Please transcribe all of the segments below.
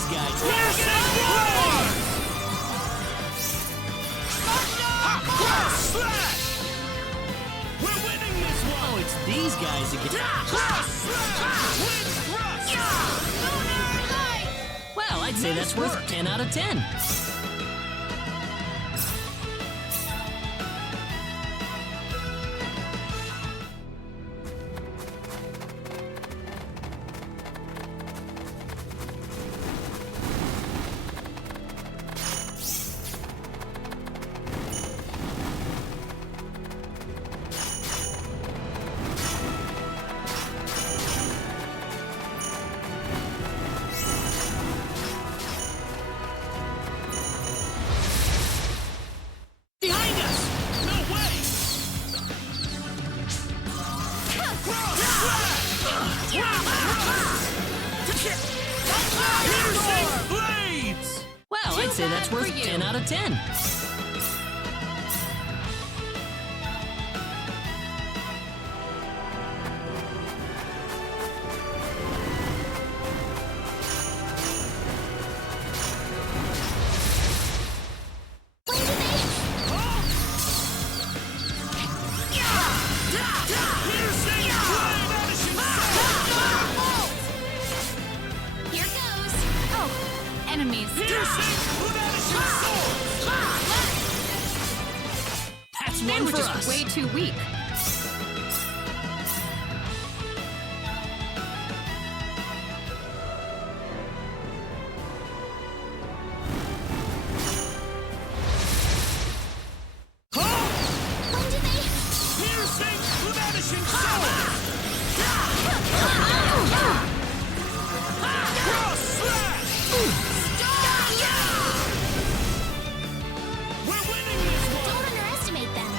these guys. We're winning this one! Oh, it's these guys again. Well, I'd say that's worth 10 out of 10. Well, I'd say that's worth 10 out of 10. Here goes. Oh, enemies. That's They one were for just us. way too weak. When did they? Don't underestimate them.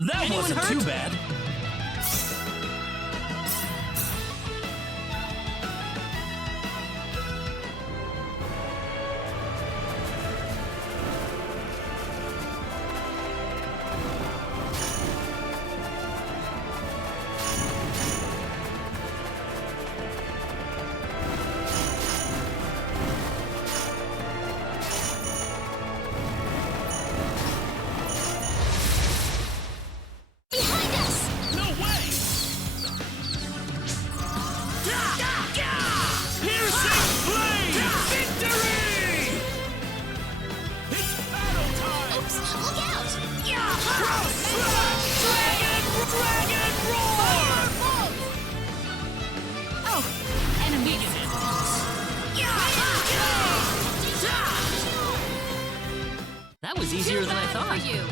That Anyone wasn't hurt? too bad. Behind us! No way! Piercing blade! Victory! It's battle time! Oops, look out! Cross slash! Dragon roar! Oh, enemies. That was easier than I thought. For you.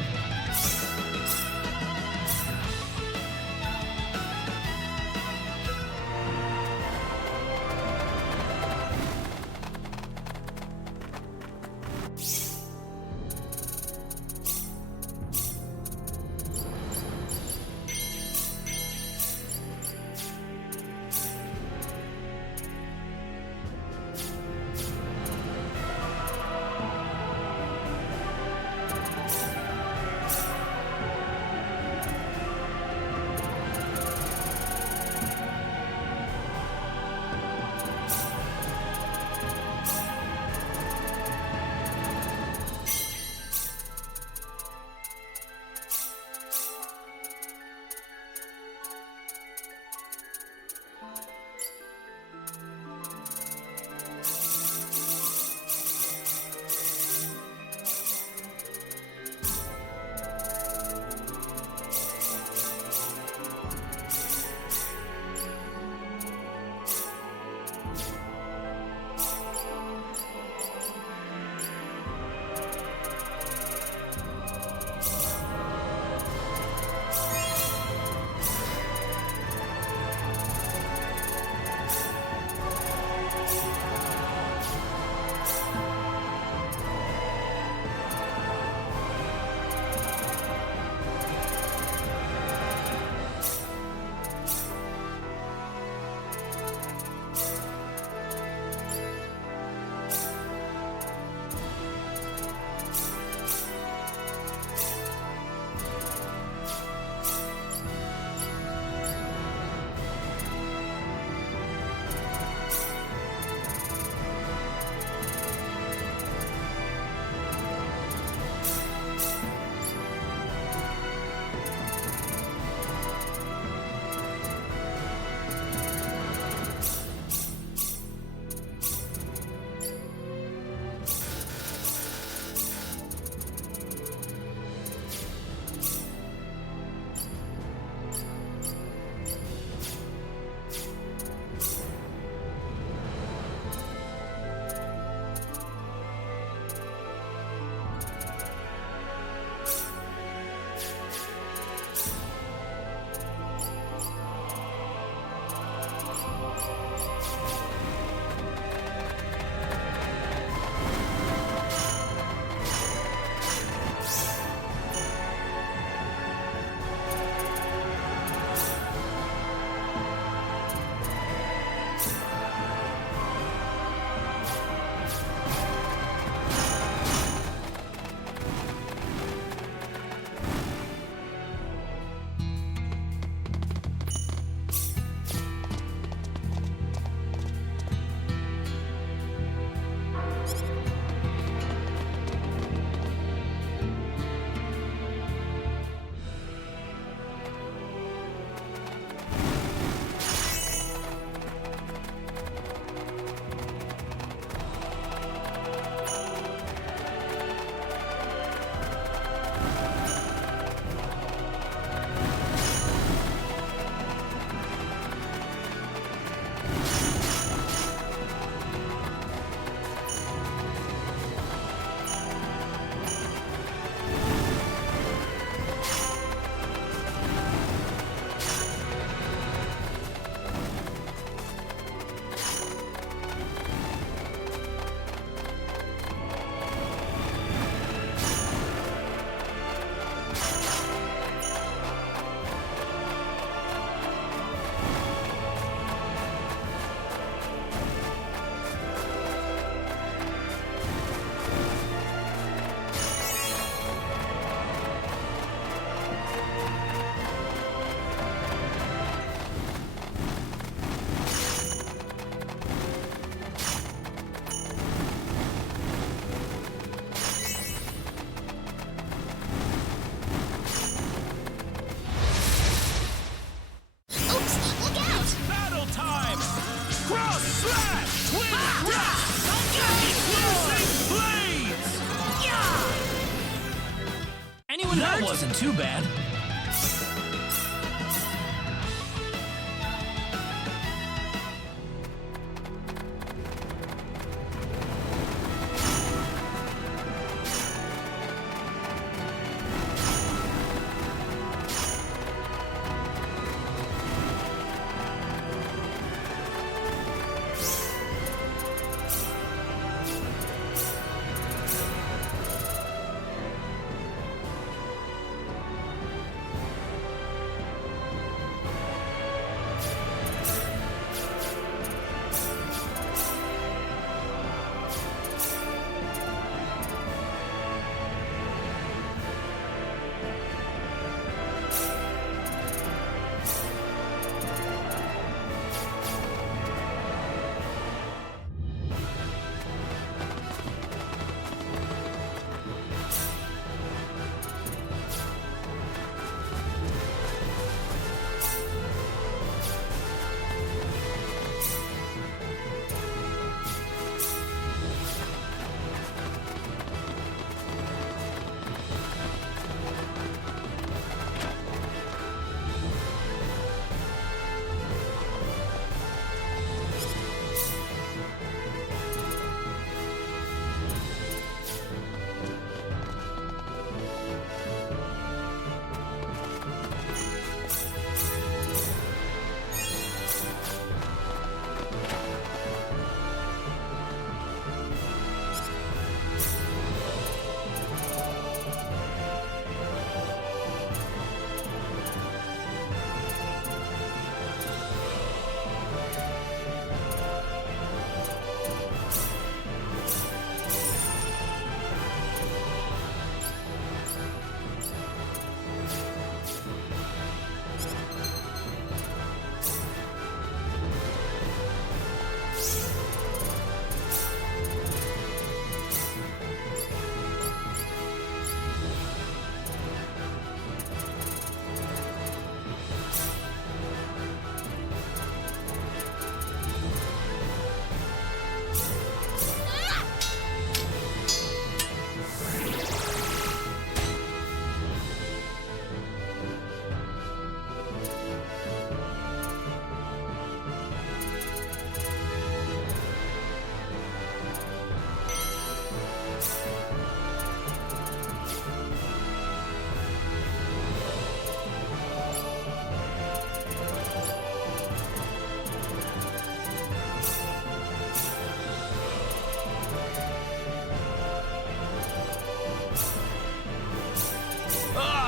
too bad.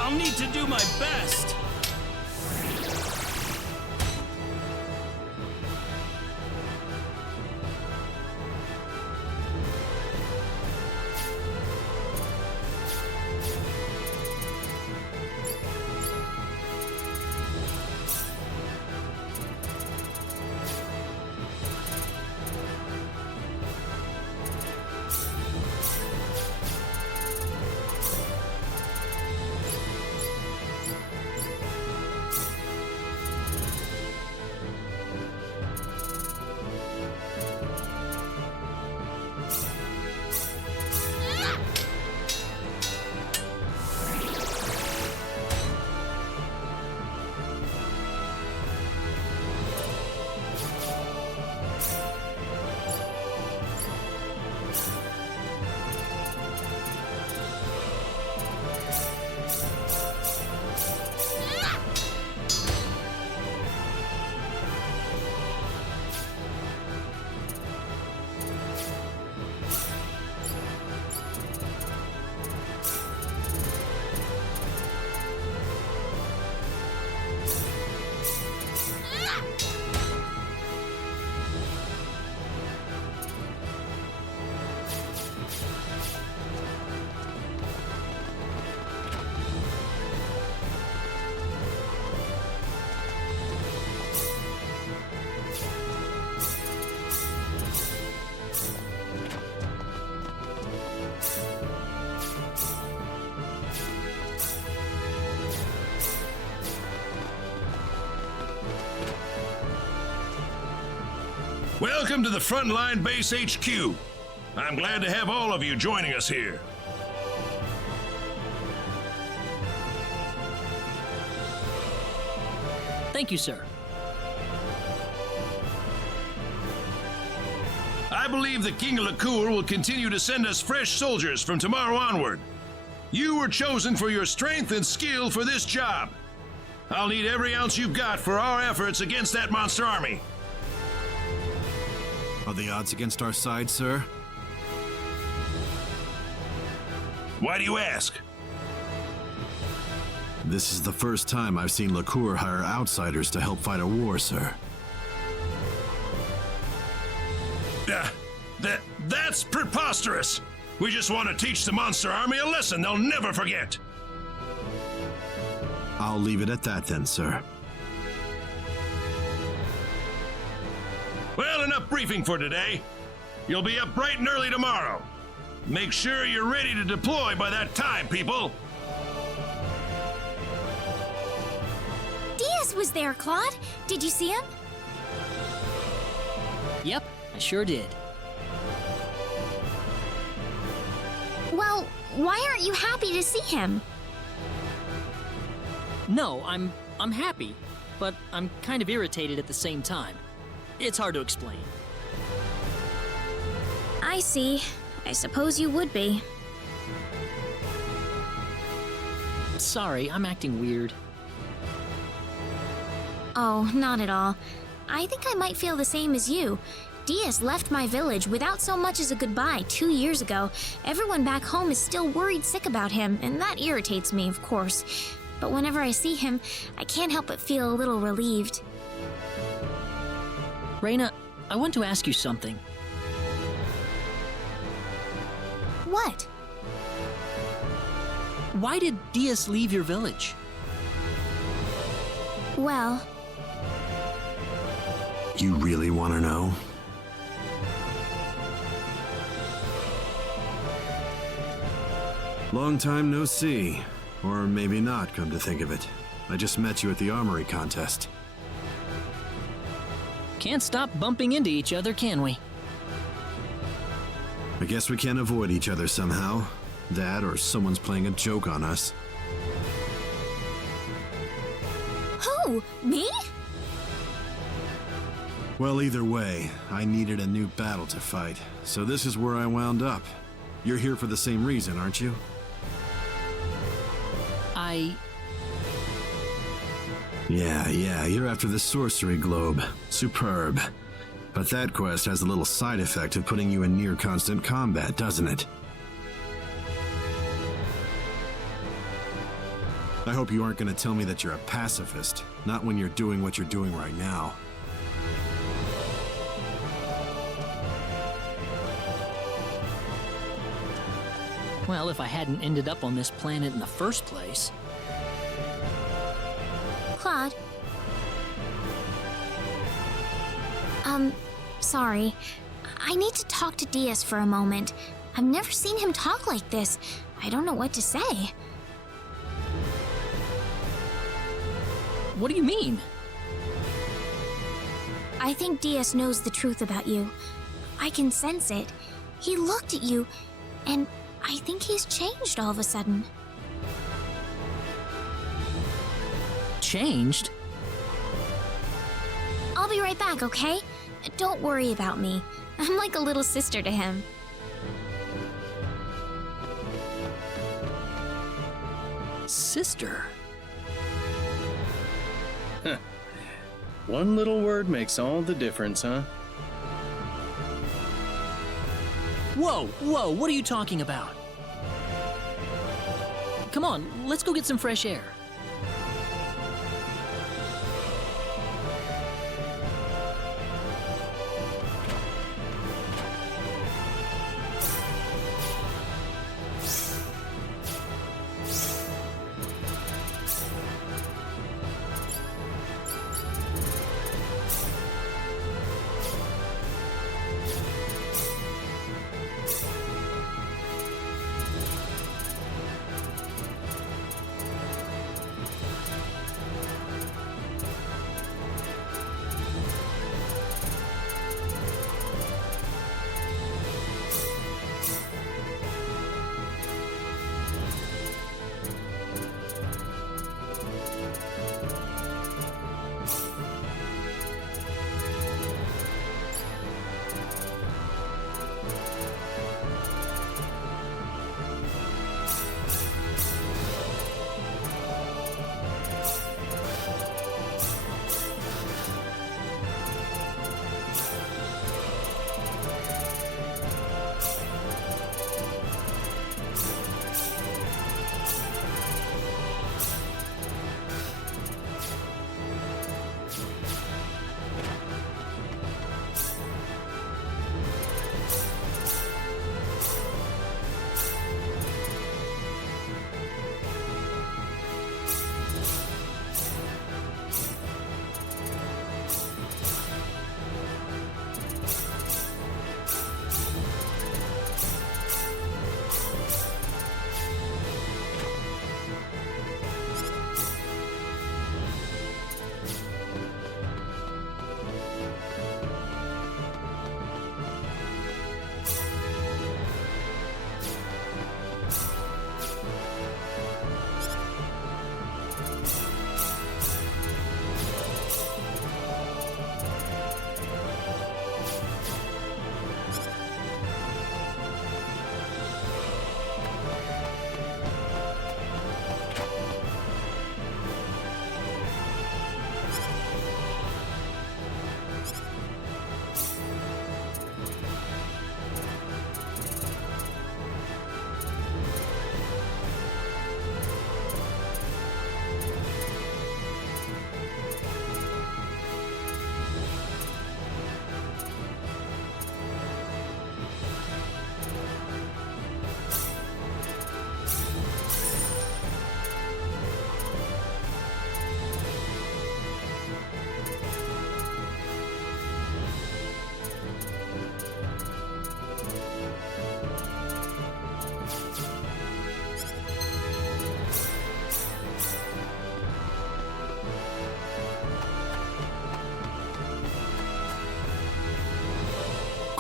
I'll need to do my best. Welcome to the Frontline Base HQ. I'm glad to have all of you joining us here. Thank you, sir. I believe the King of Liqueur will continue to send us fresh soldiers from tomorrow onward. You were chosen for your strength and skill for this job. I'll need every ounce you've got for our efforts against that monster army. Are the odds against our side, sir? Why do you ask? This is the first time I've seen Liqueur hire outsiders to help fight a war, sir. That's preposterous. We just want to teach the monster army a lesson they'll never forget. I'll leave it at that then, sir. Well, enough briefing for today. You'll be up bright and early tomorrow. Make sure you're ready to deploy by that time, people. Diaz was there, Claude. Did you see him? Yep, I sure did. Well, why aren't you happy to see him? No, I'm happy, but I'm kind of irritated at the same time. It's hard to explain. I see. I suppose you would be. Sorry, I'm acting weird. Oh, not at all. I think I might feel the same as you. Diaz left my village without so much as a goodbye 2 years ago. Everyone back home is still worried sick about him, and that irritates me, of course. But whenever I see him, I can't help but feel a little relieved. Reina, I want to ask you something. What? Why did Diaz leave your village? Well, You really want to know? Long time no see. Or maybe not, come to think of it. I just met you at the armory contest. Can't stop bumping into each other, can we? I guess we can't avoid each other somehow. That or someone's playing a joke on us. who? Me? Well, either way, I needed a new battle to fight, so this is where I wound up. You're here for the same reason, aren't you? Yeah, you're after the sorcery globe. Superb. But that quest has a little side effect of putting you in near constant combat, doesn't it? I hope you aren't going to tell me that you're a pacifist, not when you're doing what you're doing right now. Well, if I hadn't ended up on this planet in the first place. Claude? Sorry. I need to talk to Diaz for a moment. I've never seen him talk like this. I don't know what to say. What do you mean? I think Diaz knows the truth about you. I can sense it. He looked at you, and I think he's changed all of a sudden. Changed? I'll be right back, okay? Don't worry about me. I'm like a little sister to him. Sister? One little word makes all the difference, huh? Whoa, what are you talking about? Come on, let's go get some fresh air.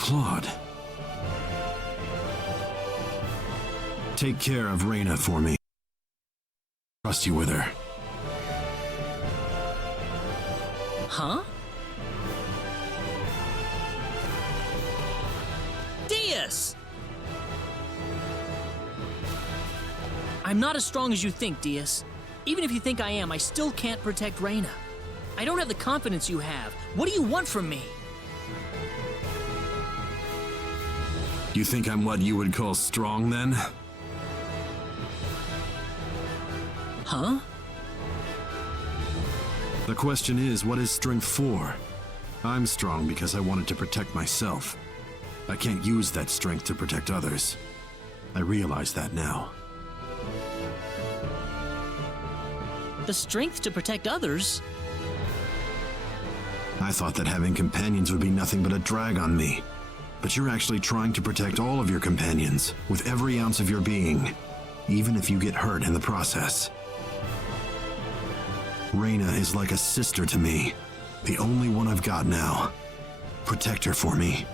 Claude. Take care of Reyna for me. Trust you with her. Huh? Diaz! I'm not as strong as you think, Diaz. Even if you think I am, I still can't protect Reyna. I don't have the confidence you have. What do you want from me? You think I'm what you would call strong, then? Huh? The question is, what is strength for? I'm strong because I wanted to protect myself. I can't use that strength to protect others. I realize that now. The strength to protect others? I thought that having companions would be nothing but a drag on me. But you're actually trying to protect all of your companions, with every ounce of your being, even if you get hurt in the process. Reyna is like a sister to me, the only one I've got now. Protect her for me.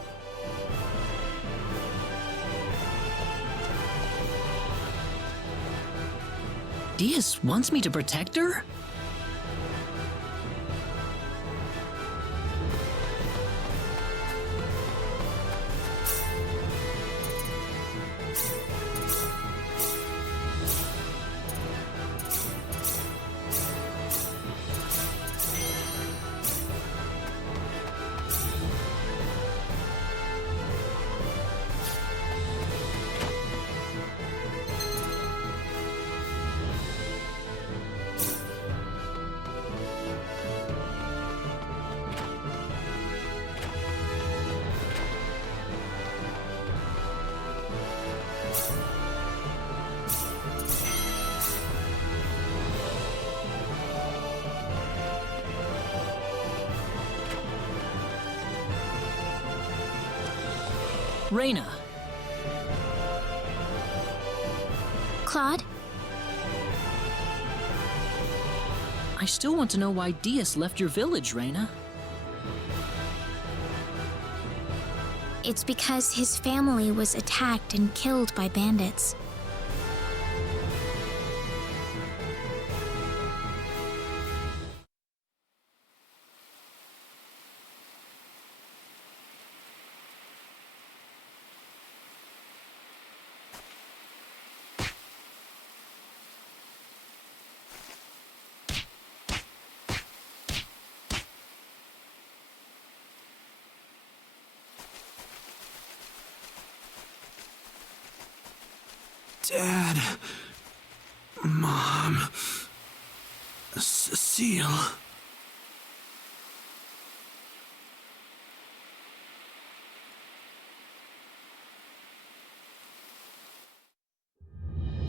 Diaz wants me to protect her? Reyna. Claude? I still want to know why Diaz left your village, Reyna. It's because his family was attacked and killed by bandits. Dad. Mom. Cecile.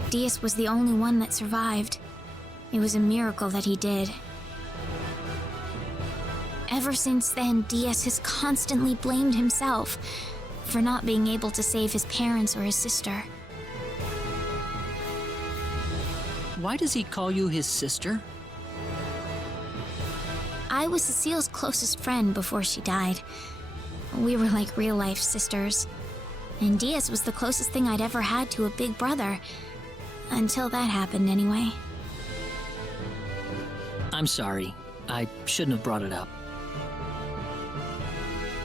Diaz was the only one that survived. It was a miracle that he did. Ever since then, Diaz has constantly blamed himself for not being able to save his parents or his sister. Why does he call you his sister? I was Cecile's closest friend before she died. We were like real-life sisters. And Diaz was the closest thing I'd ever had to a big brother. Until that happened, anyway. I'm sorry. I shouldn't have brought it up.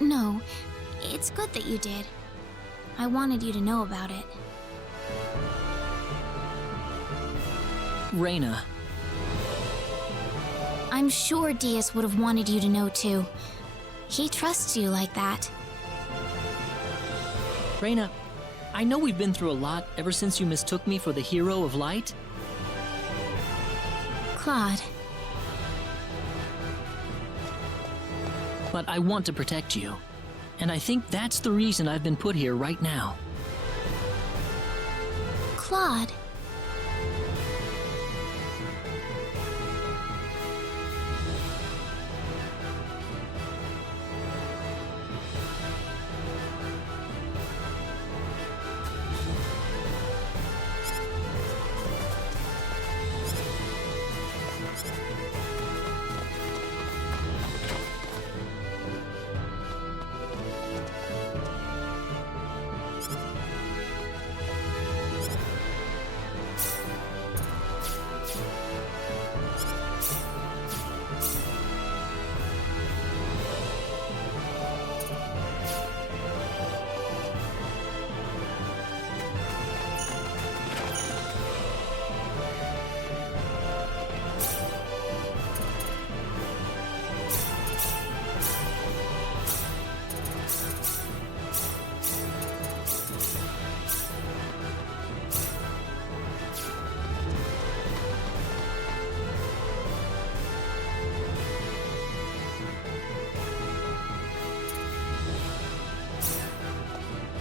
No, it's good that you did. I wanted you to know about it. Reyna. I'm sure Diaz would have wanted you to know too. He trusts you like that. Reyna, I know we've been through a lot ever since you mistook me for the hero of light. Claude, But I want to protect you. And I think that's the reason I've been put here right now. Claude.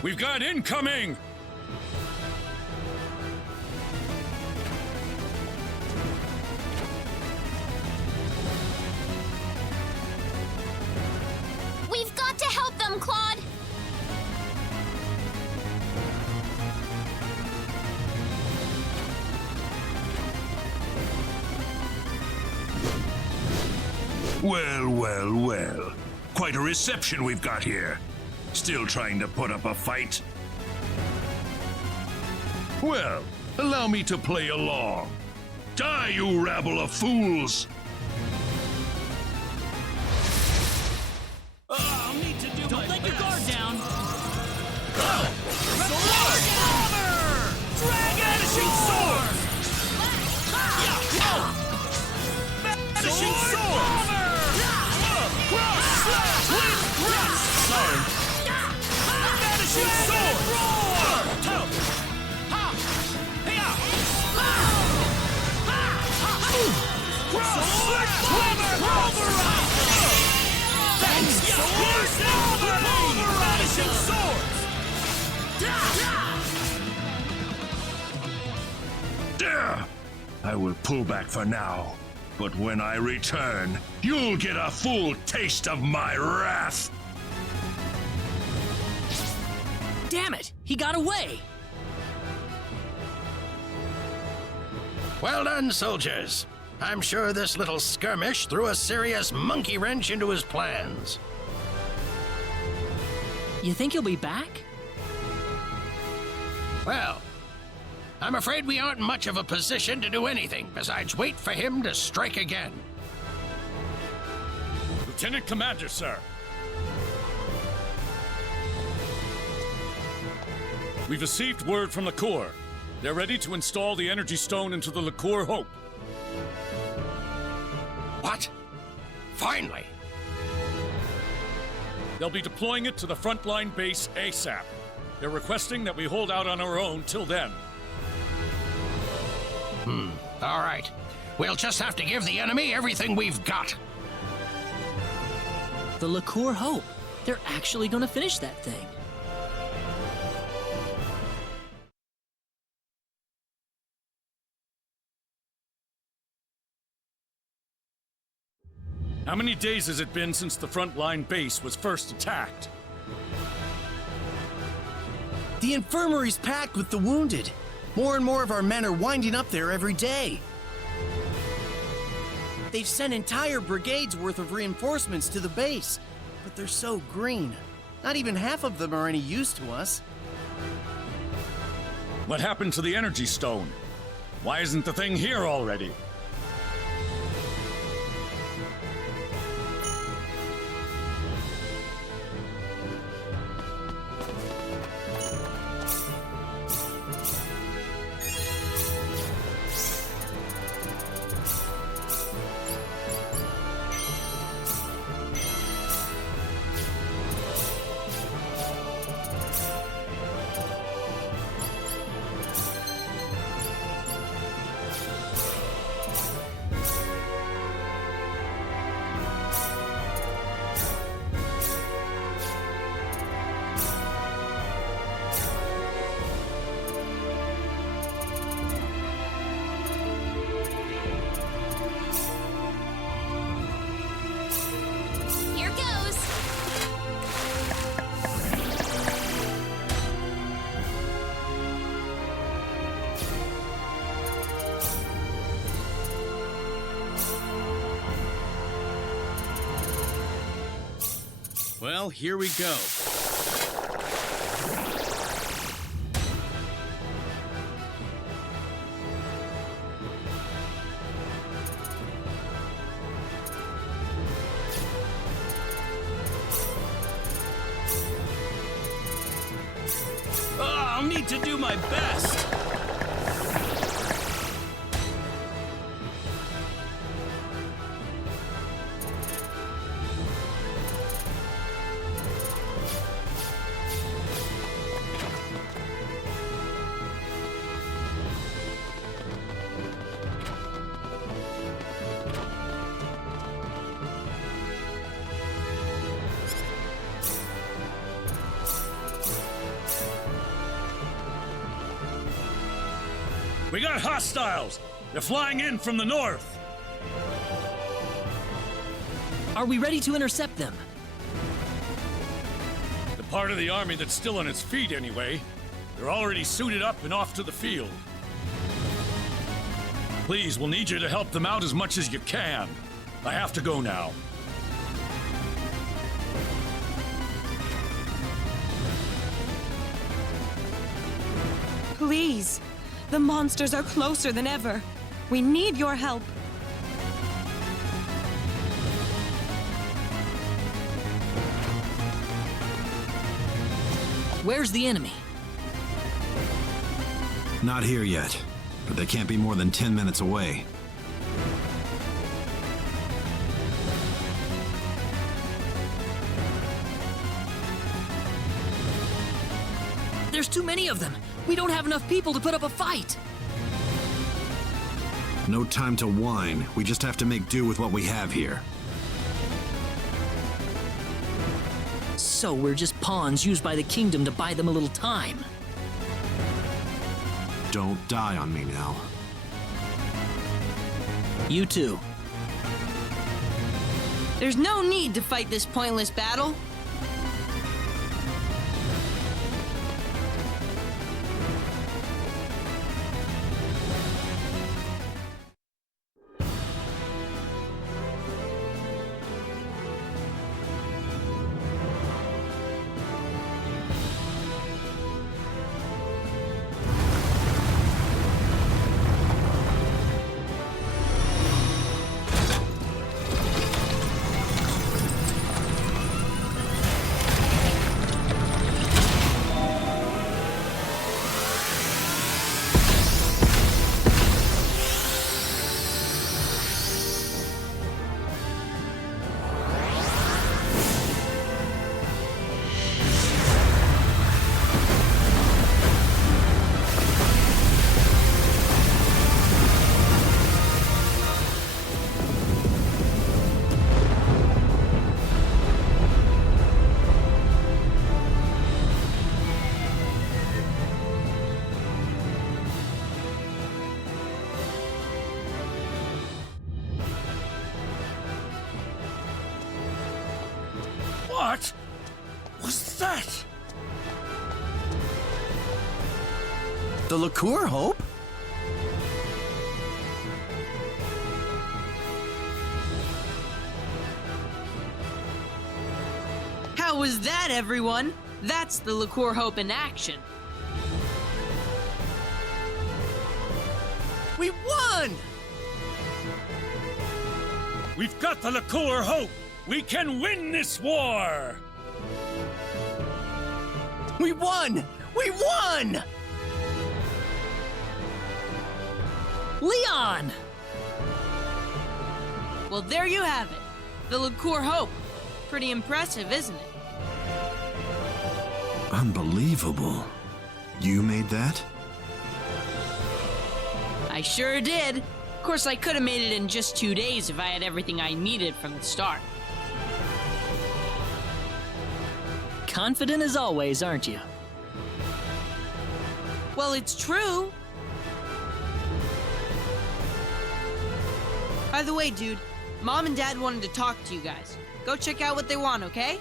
We've got incoming! We've got to help them, Claude! Well, well, well. Quite a reception we've got here. Still trying to put up a fight? Well, allow me to play along. Die, you rabble of fools! Don't let your guard down. Vanishing sword! Vanishing sword! Sorry. Vanishing sword! Vanishing swords! There! I will pull back for now. But when I return, you'll get a full taste of my wrath! Damn it! He got away! Well done, soldiers. I'm sure this little skirmish threw a serious monkey wrench into his plans. You think he'll be back? Well, I'm afraid we aren't much of a position to do anything besides wait for him to strike again. Lieutenant Commander, sir. We've received word from the Corps. They're ready to install the energy stone into the Liqueur Hope. What? Finally! They'll be deploying it to the frontline base ASAP. They're requesting that we hold out on our own till then. All right. We'll just have to give the enemy everything we've got. The Liqueur Hope. They're actually gonna finish that thing. How many days has it been since the frontline base was first attacked? The infirmary's packed with the wounded. More and more of our men are winding up there every day. They've sent entire brigades worth of reinforcements to the base, but they're so green. Not even half of them are any use to us. What happened to the energy stone? Why isn't the thing here already? Here goes! Well, here we go. I'll need to do my best. We got hostiles! They're flying in from the north! Are we ready to intercept them? The part of the army that's still on its feet, anyway. They're already suited up and off to the field. Please, we'll need you to help them out as much as you can. I have to go now. Please. The monsters are closer than ever. We need your help. Where's the enemy? Not here yet, but they can't be more than 10 minutes away. There's too many of them. We don't have enough people to put up a fight. No time to whine. We just have to make do with what we have here. So we're just pawns used by the kingdom to buy them a little time. Don't die on me now. You too. There's no need to fight this pointless battle. What was that? The liqueur, Hope? How was that, everyone? That's the liqueur hope in action. We won! We've got the liqueur hope! We can win this war! We won! We won! Leon! Well, there you have it. The liqueur hope. Pretty impressive, isn't it? Unbelievable. You made that? I sure did. Of course, I could have made it in just 2 days if I had everything I needed from the start. Confident as always, aren't you? Well, it's true. By the way, dude, Mom and Dad wanted to talk to you guys. Go check out what they want, okay?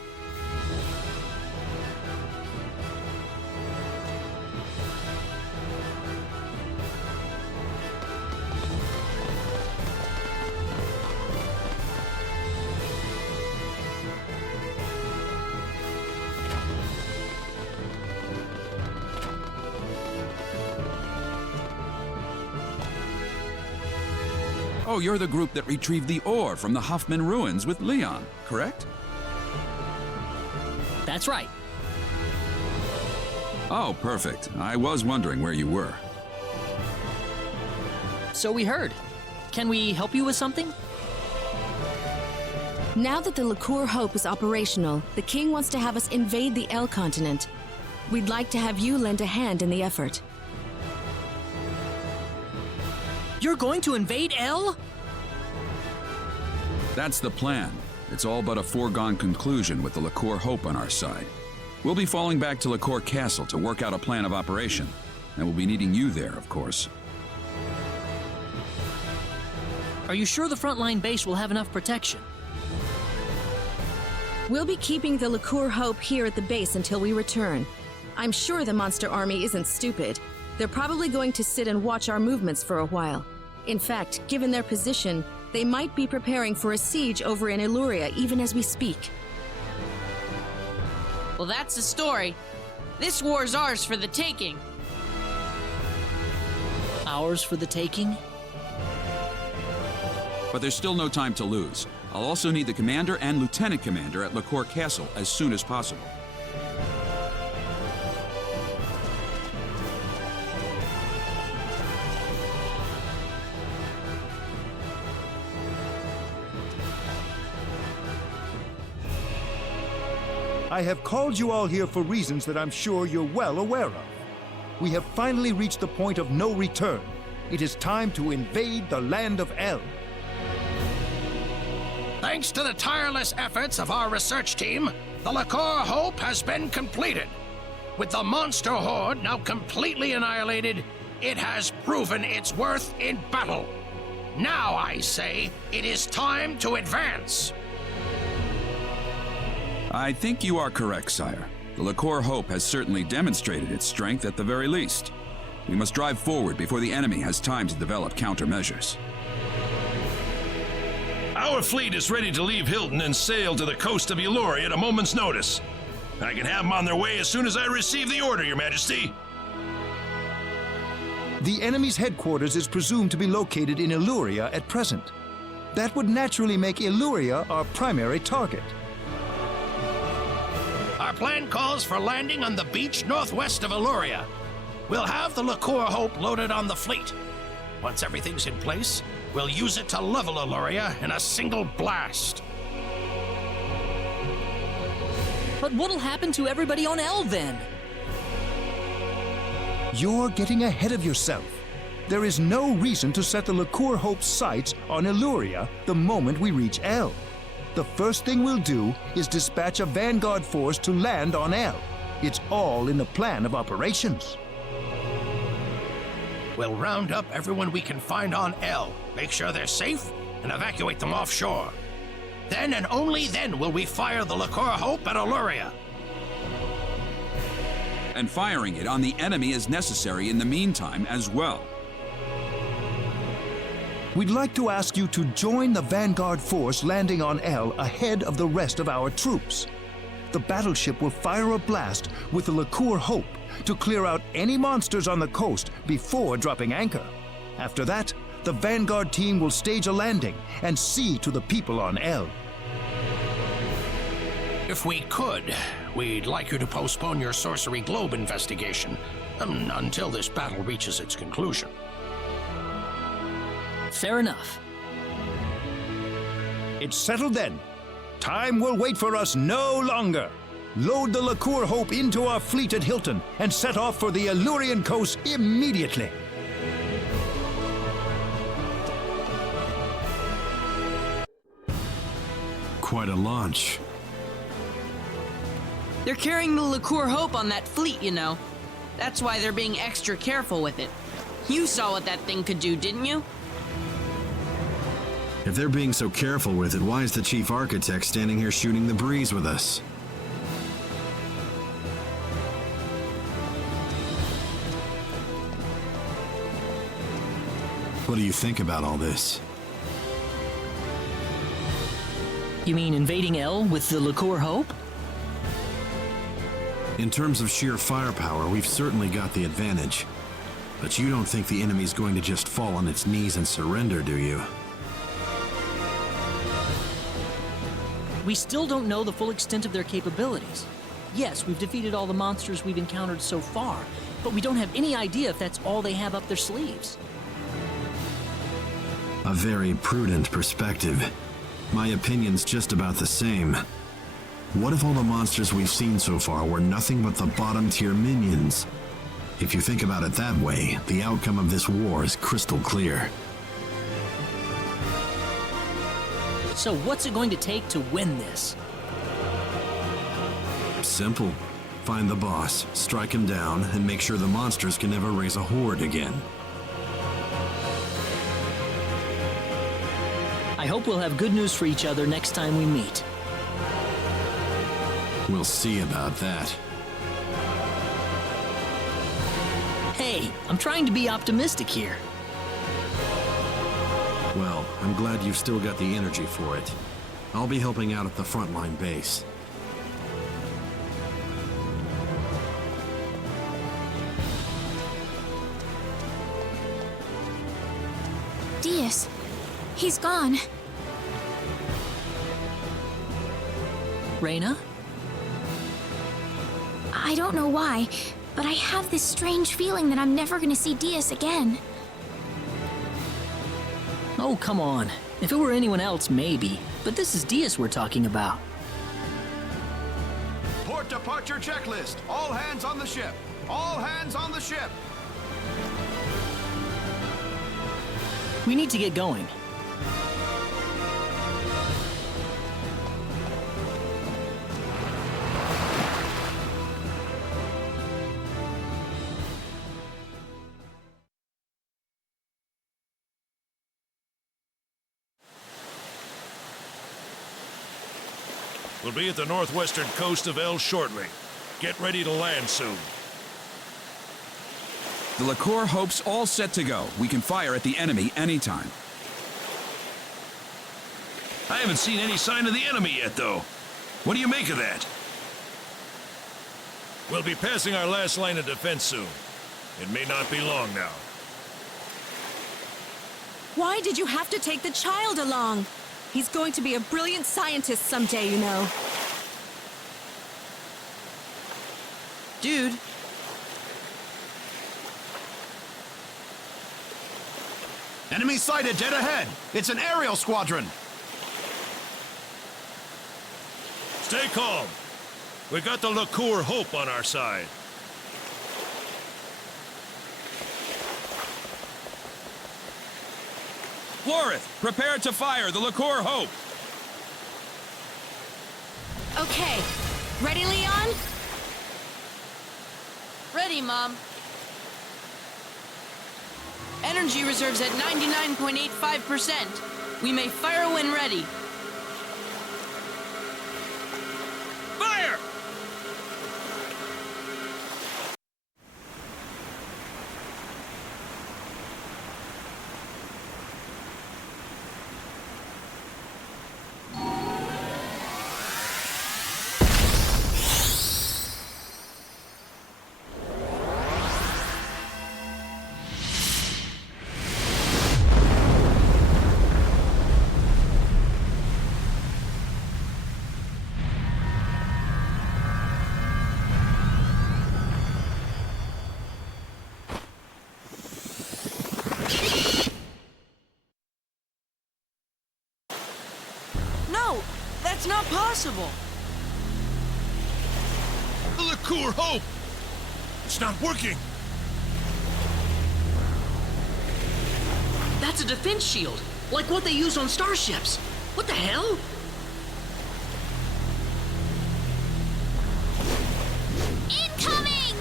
Oh, you're the group that retrieved the ore from the Hoffman ruins with Leon, correct? That's right. Oh, perfect. I was wondering where you were. So we heard. Can we help you with something? Now that the liqueur hope is operational, the king wants to have us invade the L continent. We'd like to have you lend a hand in the effort. You're going to invade L? That's the plan. It's all but a foregone conclusion with the liqueur hope on our side. We'll be falling back to Liqueur Castle to work out a plan of operation, and we'll be needing you there, of course. Are you sure the frontline base will have enough protection? We'll be keeping the Liqueur Hope here at the base until we return. I'm sure the monster army isn't stupid. They're probably going to sit and watch our movements for a while. In fact, given their position, they might be preparing for a siege over in Illyria even as we speak. Well, that's the story. This war's ours for the taking. Ours for the taking? But there's still no time to lose. I'll also need the commander and lieutenant commander at Liqueur Castle as soon as possible. I have called you all here for reasons that I'm sure you're well aware of. We have finally reached the point of no return. It is time to invade the land of El. Thanks to the tireless efforts of our research team, the Liqueur Hope has been completed. With the monster horde now completely annihilated, it has proven its worth in battle. Now, I say, it is time to advance. I think you are correct, sire. The Liqueur Hope has certainly demonstrated its strength at the very least. We must drive forward before the enemy has time to develop countermeasures. Our fleet is ready to leave Hilton and sail to the coast of Illyria at a moment's notice. I can have them on their way as soon as I receive the order, Your Majesty. The enemy's headquarters is presumed to be located in Illyria at present. That would naturally make Illyria our primary target. Our plan calls for landing on the beach northwest of Illyria. We'll have the Liqueur Hope loaded on the fleet. Once everything's in place, we'll use it to level Illyria in a single blast. But what'll happen to everybody on El then? You're getting ahead of yourself. There is no reason to set the Liqueur Hope's sights on Illyria the moment we reach El. The first thing we'll do is dispatch a vanguard force to land on El. It's all in the plan of operations. We'll round up everyone we can find on El, make sure they're safe, and evacuate them offshore. Then and only then will we fire the Liqueur Hope at Illyria. And firing it on the enemy is necessary in the meantime as well. We'd like to ask you to join the vanguard force landing on El ahead of the rest of our troops. The battleship will fire a blast with the Liqueur Hope to clear out any monsters on the coast before dropping anchor. After that, the vanguard team will stage a landing and see to the people on El. If we could, we'd like you to postpone your Sorcery Globe investigation until this battle reaches its conclusion. Fair enough. It's settled then. Time will wait for us no longer. Load the Liqueur Hope into our fleet at Hilton and set off for the Illyrian coast immediately. Quite a launch. They're carrying the Liqueur Hope on that fleet, you know. That's why they're being extra careful with it. You saw what that thing could do, didn't you? If they're being so careful with it, why is the chief architect standing here shooting the breeze with us? What do you think about all this? You mean invading El with the Liqueur Hope? In terms of sheer firepower, we've certainly got the advantage. But you don't think the enemy's going to just fall on its knees and surrender, do you? We still don't know the full extent of their capabilities. Yes, we've defeated all the monsters we've encountered so far, but we don't have any idea if that's all they have up their sleeves. A very prudent perspective. My opinion's just about the same. What if all the monsters we've seen so far were nothing but the bottom-tier minions? If you think about it that way, the outcome of this war is crystal clear. So what's it going to take to win this? Simple. Find the boss, strike him down, and make sure the monsters can never raise a horde again. hope we'll have good news for each other next time we meet. We'll see about that. Hey, I'm trying to be optimistic here. Well, I'm glad you've still got the energy for it. I'll be helping out at the frontline base. Diaz, he's gone. Reyna? I don't know why, but I have this strange feeling that I'm never gonna see Diaz again. Oh, come on. If it were anyone else, maybe. But this is Diaz we're talking about. Port departure checklist. All hands on the ship. All hands on the ship. We need to get going. We'll be at the northwestern coast of El shortly. Get ready to land soon. The Liqueur Hope's all set to go. We can fire at the enemy anytime. I haven't seen any sign of the enemy yet, though. What do you make of that? We'll be passing our last line of defense soon. It may not be long now. Why did you have to take the child along? He's going to be a brilliant scientist someday, you know. Dude, Enemy sighted dead ahead. It's an aerial squadron. Stay calm. We got the Liqueur Hope on our side. Florith, prepare to fire the Liqueur Hope. Okay. Ready, Leon? ready, Mom. Energy reserves at 99.85%. We may fire when ready. Fire! No, that's not possible. The Liqueur Hope! It's not working! That's a defense shield, like what they use on starships. What the hell? Incoming!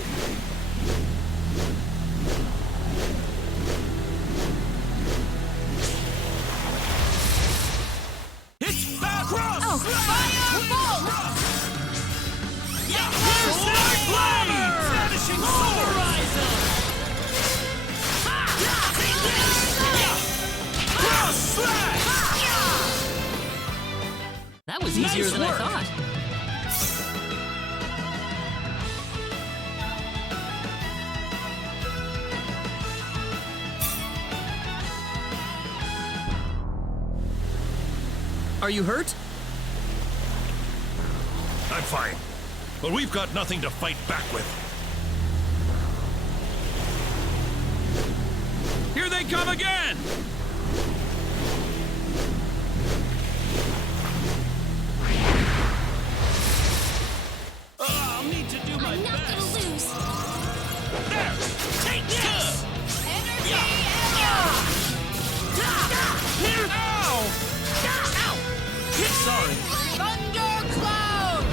It's back! Cross! Oh, firebolt! Vanishing That was easier than I thought. Are you hurt? I'm fine. But we've got nothing to fight back with. Here they come again! I'll need to do my I'm not gonna lose. There! Take this! Energy Ow! Sorry. Thundercloud!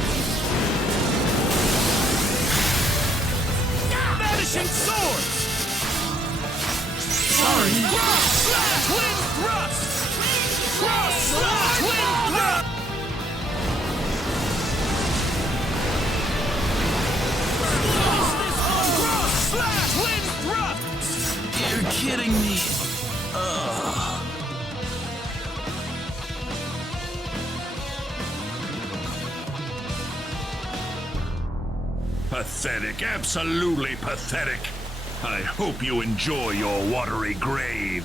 Vanishing swords! Sorry. Cross slash! Twin thrust! Cross Pathetic, absolutely pathetic. I hope you enjoy your watery grave.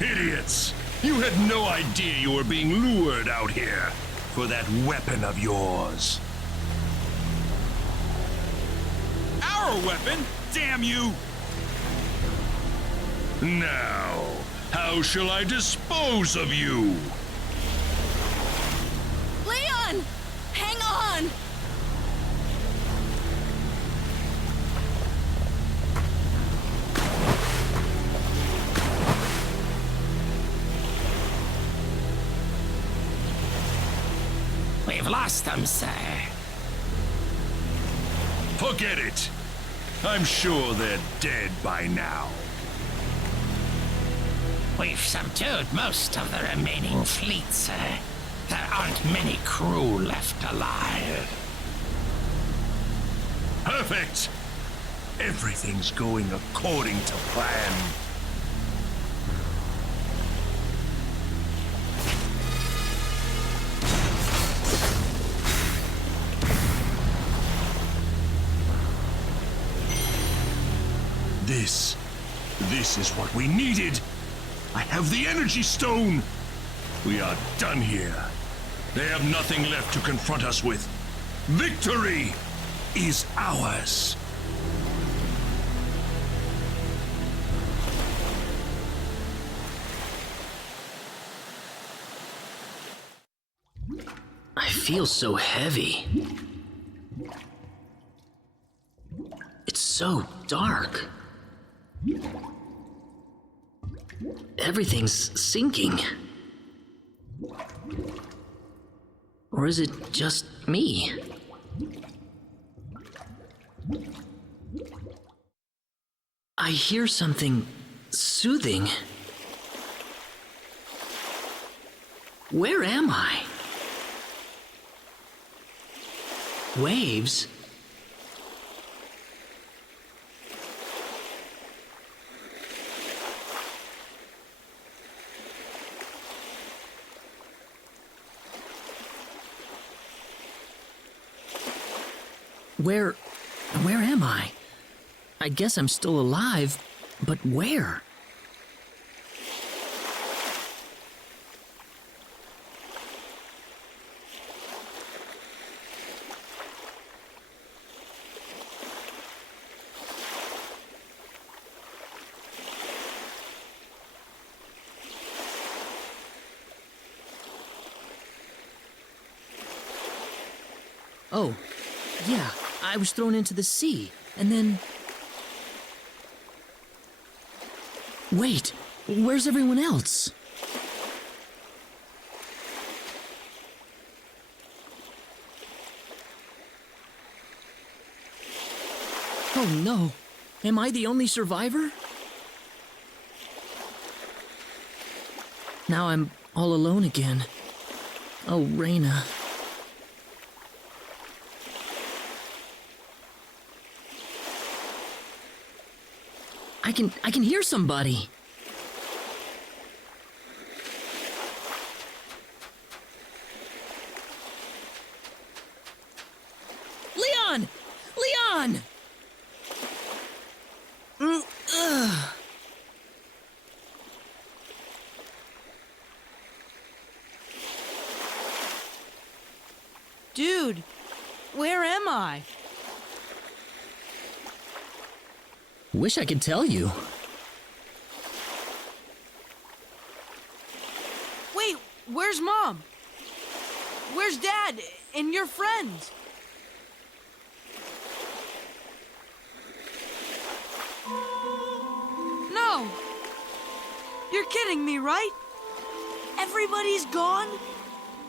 Idiots! You had no idea you were being lured out here for that weapon of yours. Our weapon? Damn you! Now, how shall I dispose of you? Leon! Hang on! We've lost them, sir. Forget it. I'm sure they're dead by now. We've subdued most of the remaining fleet, sir. There aren't many crew left alive. Perfect! Everything's going according to plan. This is what we needed. I have the energy stone. We are done here. They have nothing left to confront us with. Victory is ours. I feel so heavy. It's so dark. Everything's sinking. Or is it just me? I hear something soothing. Where am I? Waves? Where am I? I guess I'm still alive, but where? Oh, yeah, I was thrown into the sea, and then... Wait, where's everyone else? Oh no, am I the only survivor? Now I'm all alone again. Oh, Reyna. I can hear somebody. Leon! Leon! Dude, where am I? Wish I could tell you. Wait, where's Mom? Where's Dad and your friends? No! You're kidding me, right? Everybody's gone?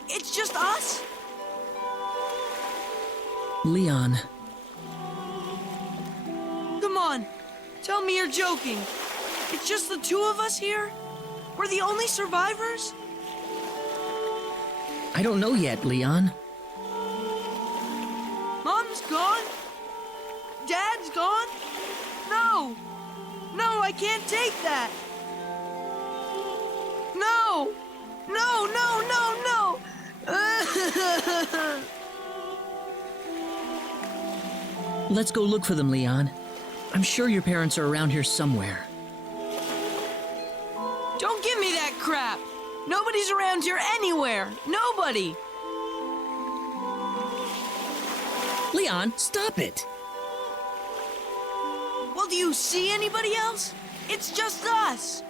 It's just us? Leon. Come on, tell me you're joking. It's just the two of us here? We're the only survivors? I don't know yet, Leon. Mom's gone? Dad's gone? No! No, I can't take that! no! No, no, no, no! Let's go look for them, Leon. I'm sure your parents are around here somewhere. Don't give me that crap! Nobody's around here anywhere! Nobody! Leon, stop it! Well, do you see anybody else? It's just us!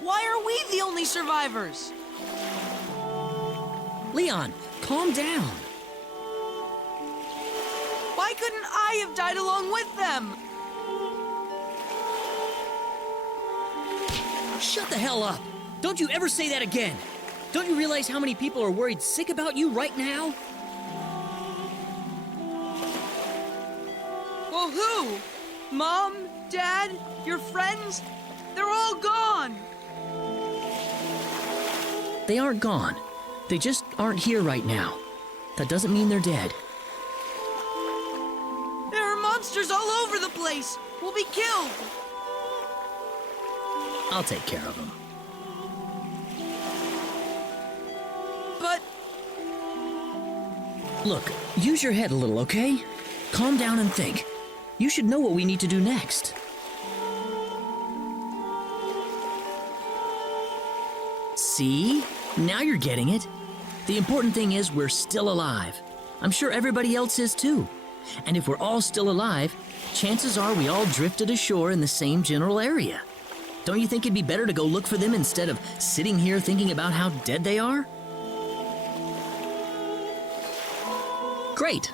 Why are we the only survivors? Leon, calm down. Why couldn't I have died along with them? Shut the hell up! Don't you ever say that again! Don't you realize how many people are worried sick about you right now? Well, who? Mom? Dad? Your friends? They're all gone! They aren't gone. They just aren't here right now. That doesn't mean they're dead. There are monsters all over the place! We'll be killed! I'll take care of them. But... Look, use your head a little, okay? Calm down and think. You should know what we need to do next. See? Now you're getting it. The important thing is we're still alive. I'm sure everybody else is too. And if we're all still alive, chances are we all drifted ashore in the same general area. Don't you think it'd be better to go look for them instead of sitting here thinking about how dead they are? Great.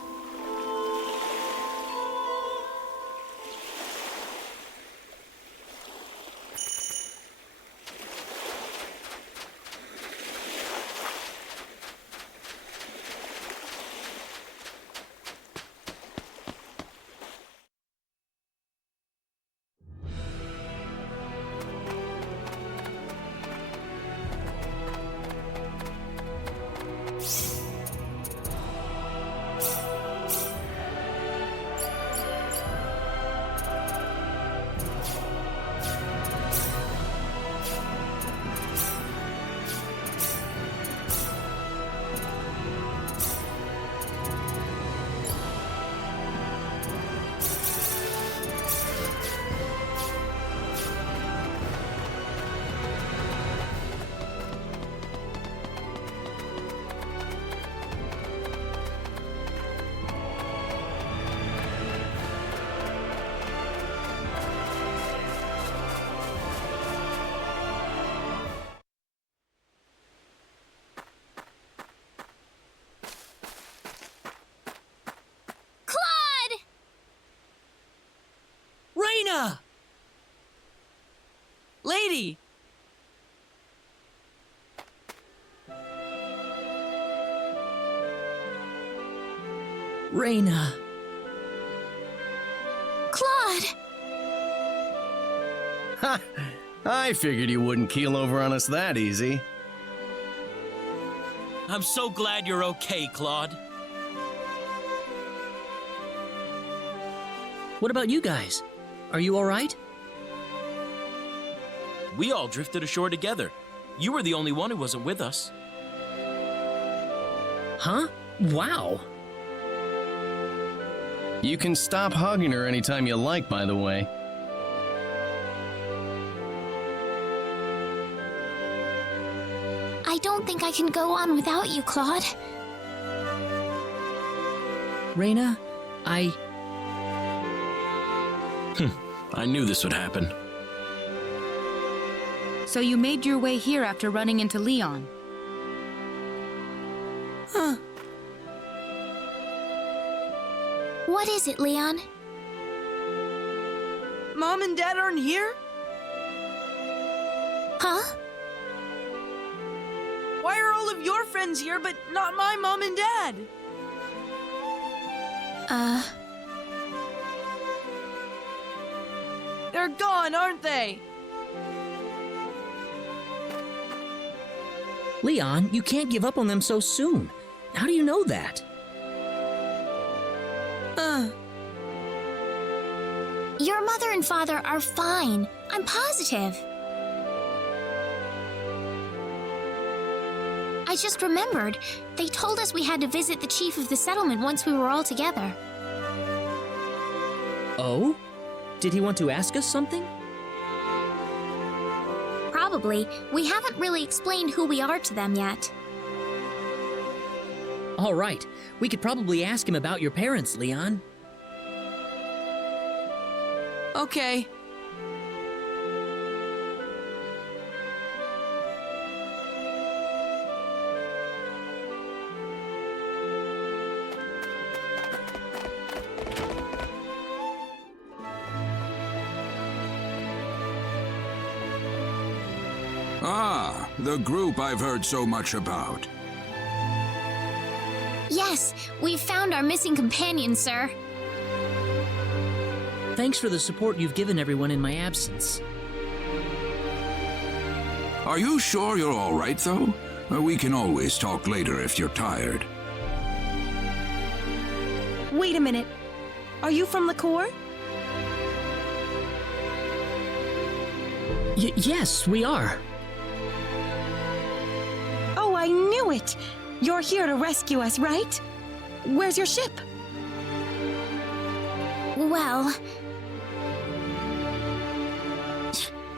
Raina! Lady! Raina. Claude! Ha! I figured you wouldn't keel over on us that easy. I'm so glad you're okay, Claude. What about you guys? Are you all right? We all drifted ashore together. You were the only one who wasn't with us. Huh? Wow. You can stop hugging her anytime you like, by the way. I don't think I can go on without you, Claude. Raina, I knew this would happen. So you made your way here after running into Leon. Huh. What is it, Leon? Mom and Dad aren't here? Huh? Why are all of your friends here, but not my mom and dad? They're gone, aren't they? Leon, you can't give up on them so soon. How do you know that? Your mother and father are fine. I'm positive. I just remembered. They told us we had to visit the chief of the settlement once we were all together. Oh? Did he want to ask us something? Probably. We haven't really explained who we are to them yet. All right. We could probably ask him about your parents, Leon. Okay. Ah, the group I've heard so much about. Yes, we've found our missing companion, sir. Thanks for the support you've given everyone in my absence. Are you sure you're all right, though? We can always talk later if you're tired. Wait a minute. Are you from the Corps? Yes, we are. Oh, I knew it! You're here to rescue us, right? Where's your ship? Well...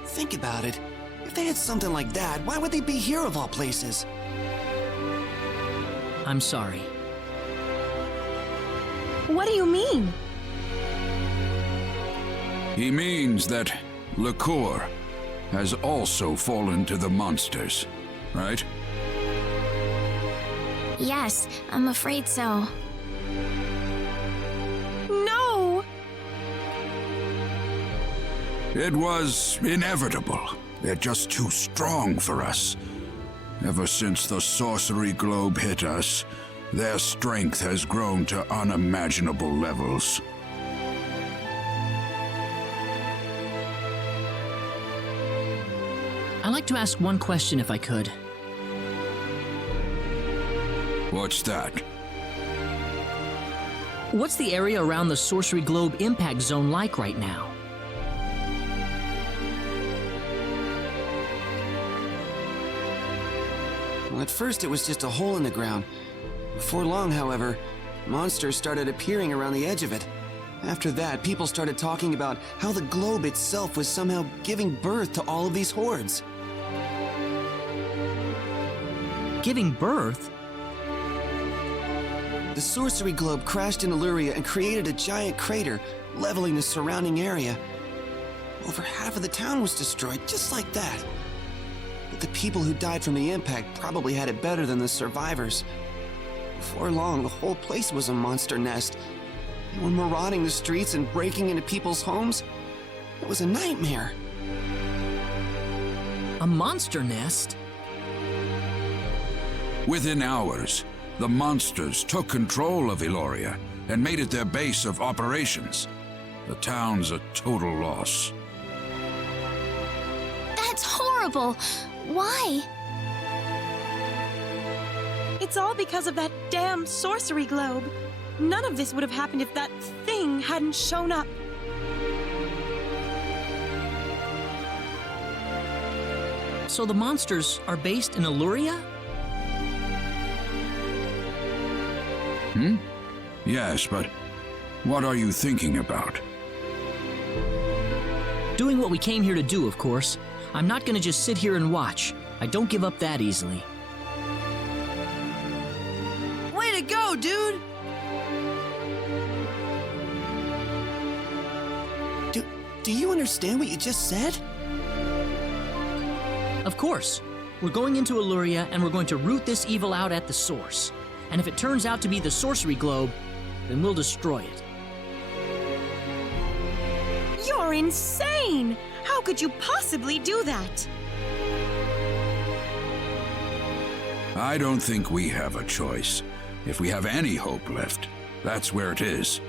Think about it. If they had something like that, why would they be here of all places? I'm sorry. What do you mean? He means that Liqueur has also fallen to the monsters, right? Yes, I'm afraid so. No! It was inevitable. They're just too strong for us. Ever since the sorcery globe hit us, their strength has grown to unimaginable levels. I'd like to ask one question if I could. What's that? What's the area around the Sorcery Globe impact zone like right now? Well, at first it was just a hole in the ground. Before long, however, monsters started appearing around the edge of it. After that, people started talking about how the globe itself was somehow giving birth to all of these hordes. Giving birth? The sorcery globe crashed in Illyria and created a giant crater, leveling the surrounding area. Over half of the town was destroyed, just like that. But the people who died from the impact probably had it better than the survivors. Before long, the whole place was a monster nest. They were marauding the streets and breaking into people's homes. It was a nightmare. A monster nest? Within hours, the monsters took control of Illyria and made it their base of operations. The town's a total loss. That's horrible! Why? It's all because of that damn sorcery globe. None of this would have happened if that thing hadn't shown up. So the monsters are based in Illyria? Yes, but what are you thinking about? Doing what we came here to do, of course. I'm not gonna just sit here and watch. I don't give up that easily. Way to go, dude! Do you understand what you just said? Of course. We're going into Illyria and we're going to root this evil out at the source. And if it turns out to be the sorcery globe, then we'll destroy it. You're insane! How could you possibly do that? I don't think we have a choice. If we have any hope left, that's where it is.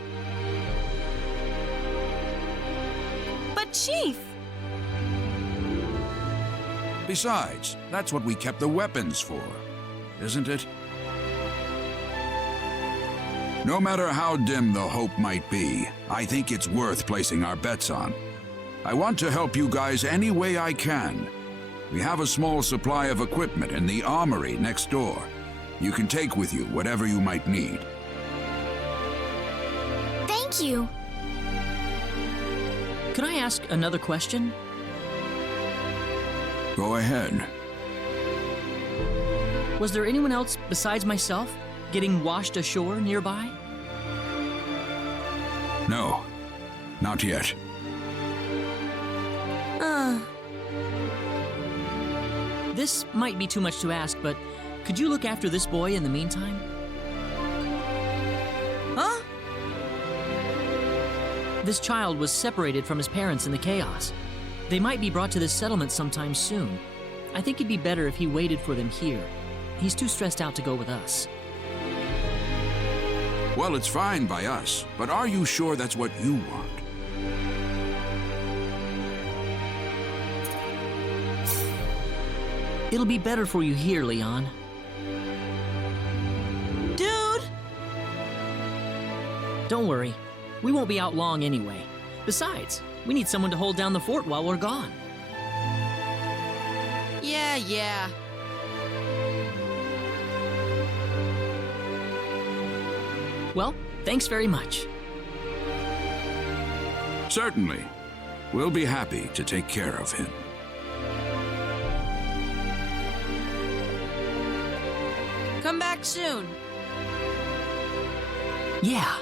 But Chief! Besides, that's what we kept the weapons for, isn't it? No matter how dim the hope might be, I think it's worth placing our bets on. I want to help you guys any way I can. We have a small supply of equipment in the armory next door. You can take with you whatever you might need. Thank you. Could I ask another question? Go ahead. Was there anyone else besides myself getting washed ashore nearby? No, not yet. This might be too much to ask, but could you look after this boy in the meantime? Huh? This child was separated from his parents in the chaos. They might be brought to this settlement sometime soon. I think it'd be better if he waited for them here. He's too stressed out to go with us. Well, it's fine by us, but are you sure that's what you want? It'll be better for you here, Leon. Dude! Don't worry. We won't be out long anyway. Besides, we need someone to hold down the fort while we're gone. Yeah. Well, thanks very much. Certainly. We'll be happy to take care of him. Come back soon. Yeah.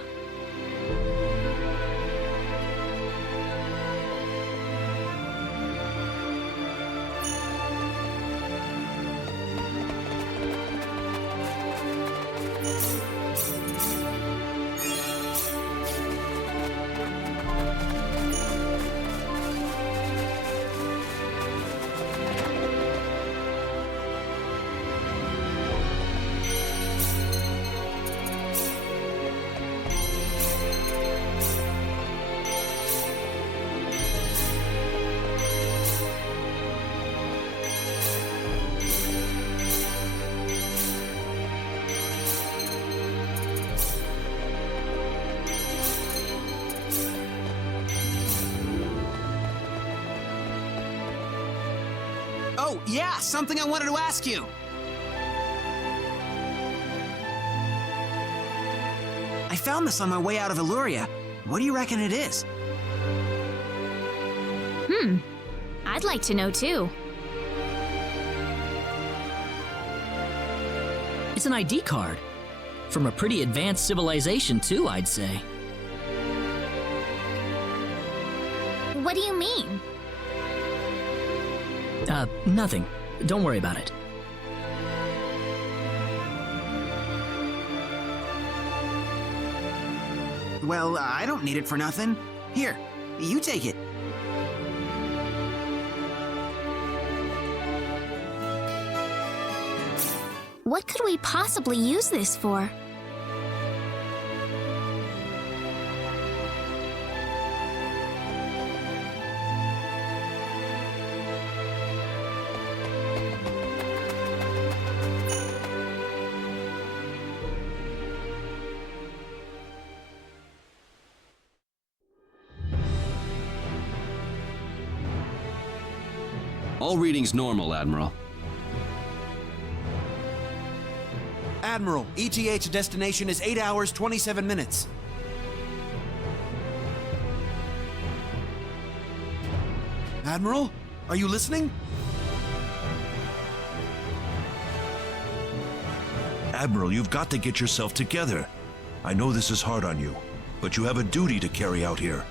Oh, yeah, something I wanted to ask you. I found this on my way out of Illyria. What do you reckon it is? I'd like to know too. It's an ID card. From a pretty advanced civilization, too, I'd say. What do you mean? Nothing. Don't worry about it. Well, I don't need it for nothing. Here, you take it. What could we possibly use this for? All readings normal, Admiral. Admiral, ETH destination is 8 hours, 27 minutes. Admiral, are you listening? Admiral, you've got to get yourself together. I know this is hard on you, but you have a duty to carry out here.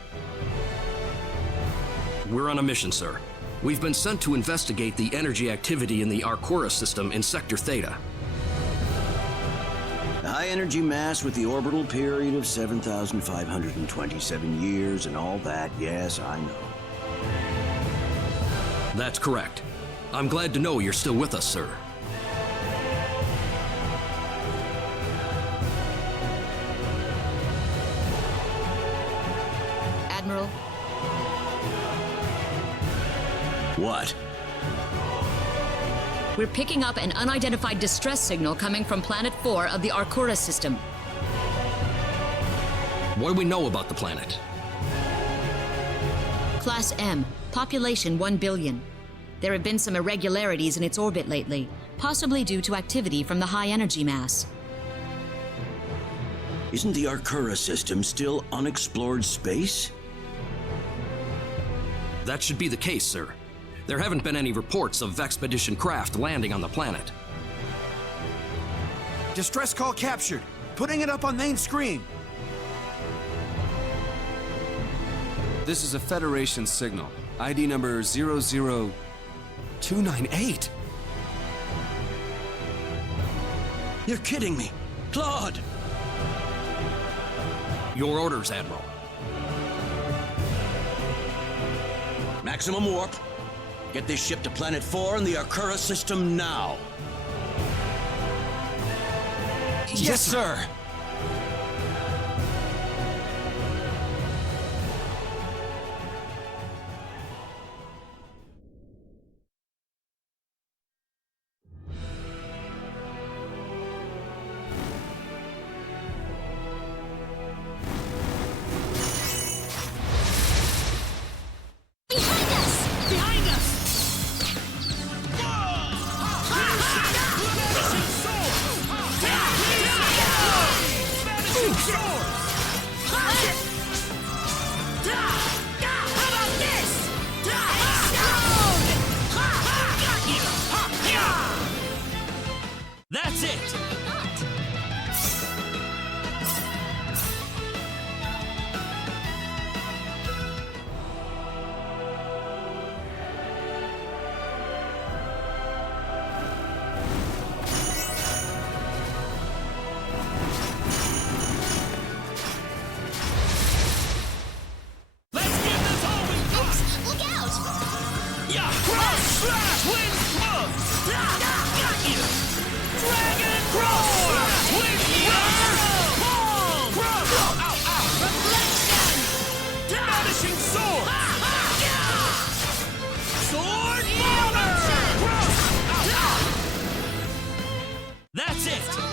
We're on a mission, sir. We've been sent to investigate the energy activity in the Arcora system in Sector Theta. A high-energy mass with the orbital period of 7,527 years and all that, yes, I know. That's correct. I'm glad to know you're still with us, sir. Admiral. What? We're picking up an unidentified distress signal coming from Planet 4 of the Arcora system. What do we know about the planet? Class M, population 1 billion. There have been some irregularities in its orbit lately, possibly due to activity from the high energy mass. Isn't the Arcura system still unexplored space? That should be the case, sir. There haven't been any reports of Vexpedition craft landing on the planet. Distress call captured. Putting it up on main screen. This is a Federation signal. ID number 00298. You're kidding me. Claude! Your orders, Admiral. Maximum warp. Get this ship to Planet 4 and the Arcura system now. Yes, sir. That's it! That's it!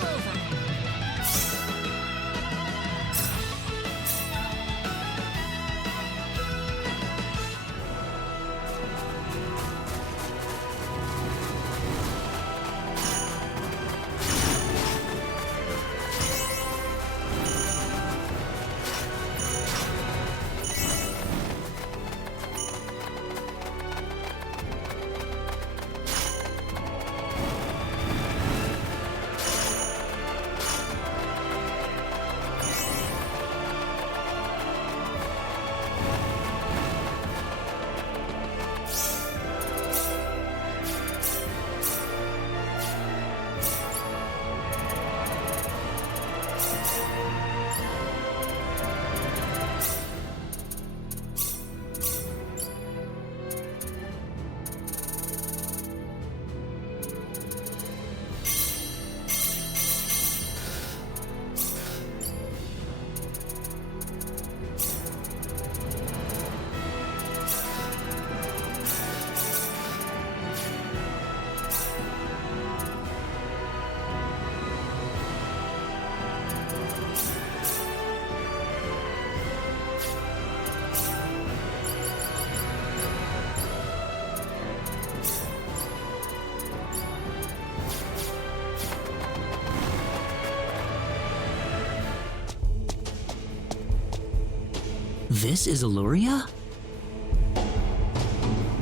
This is Illyria?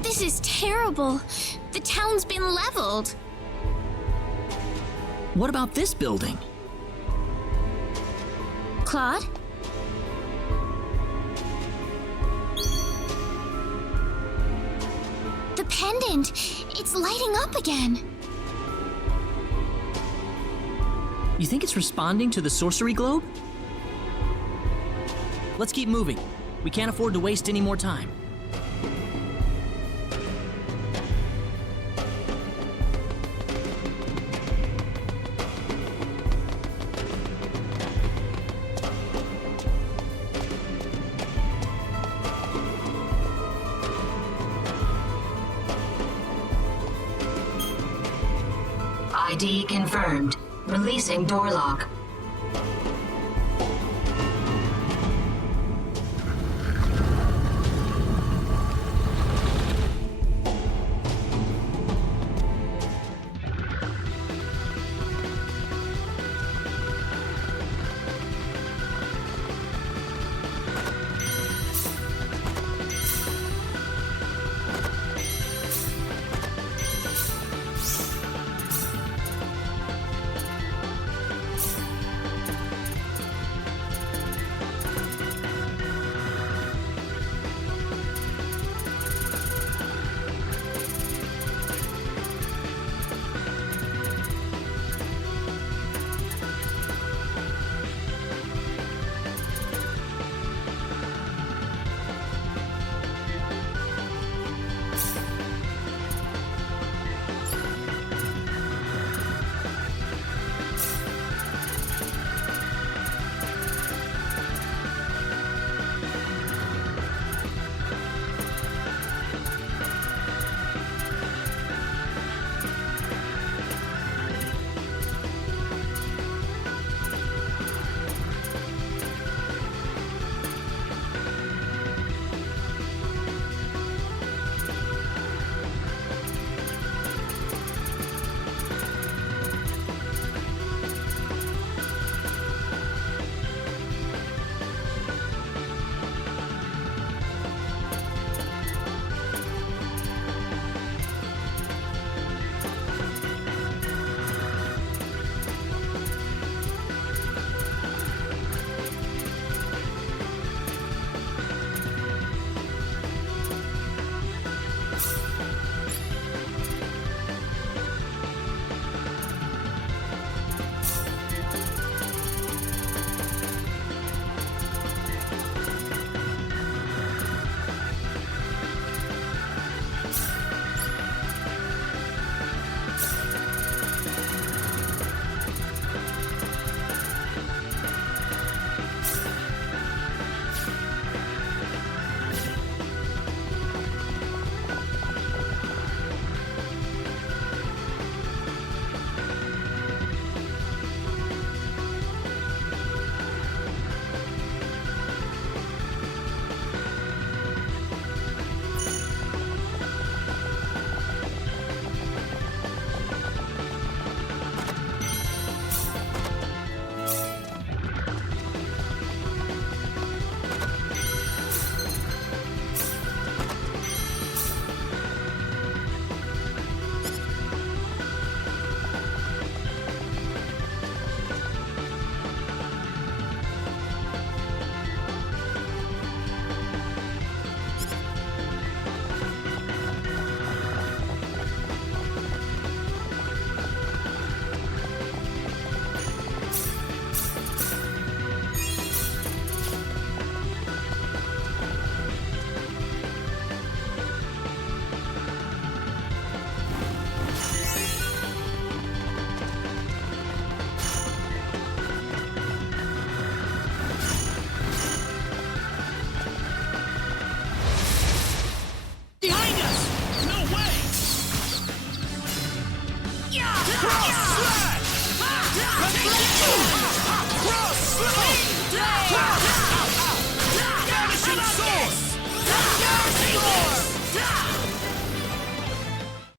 This is terrible. The town's been leveled. What about this building? Claude? The pendant! It's lighting up again! You think it's responding to the sorcery globe? Let's keep moving. We can't afford to waste any more time. ID confirmed. Releasing door lock.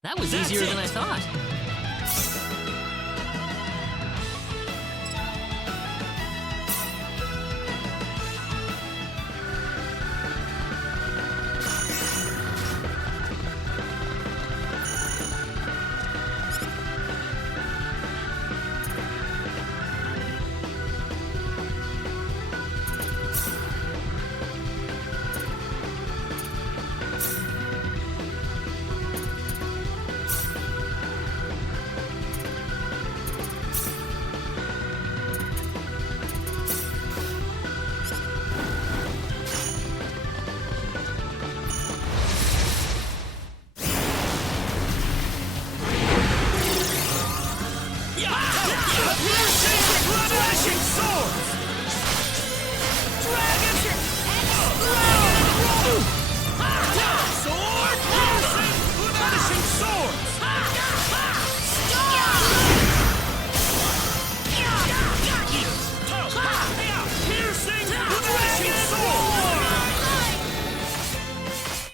That was easier than I thought.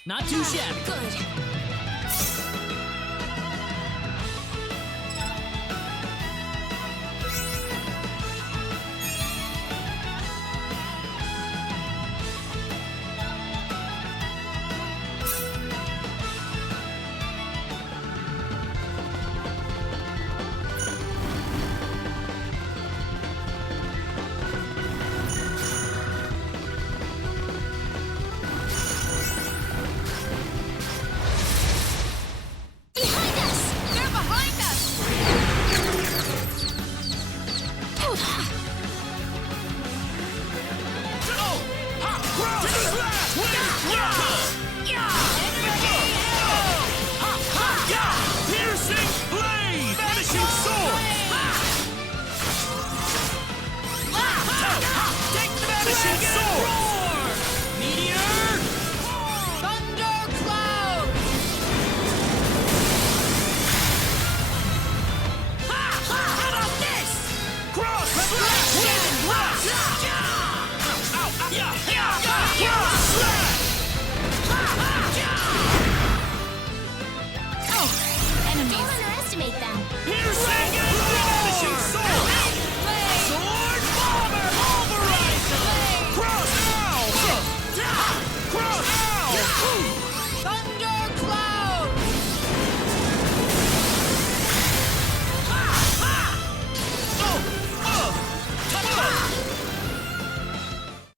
Not too shabby. Good.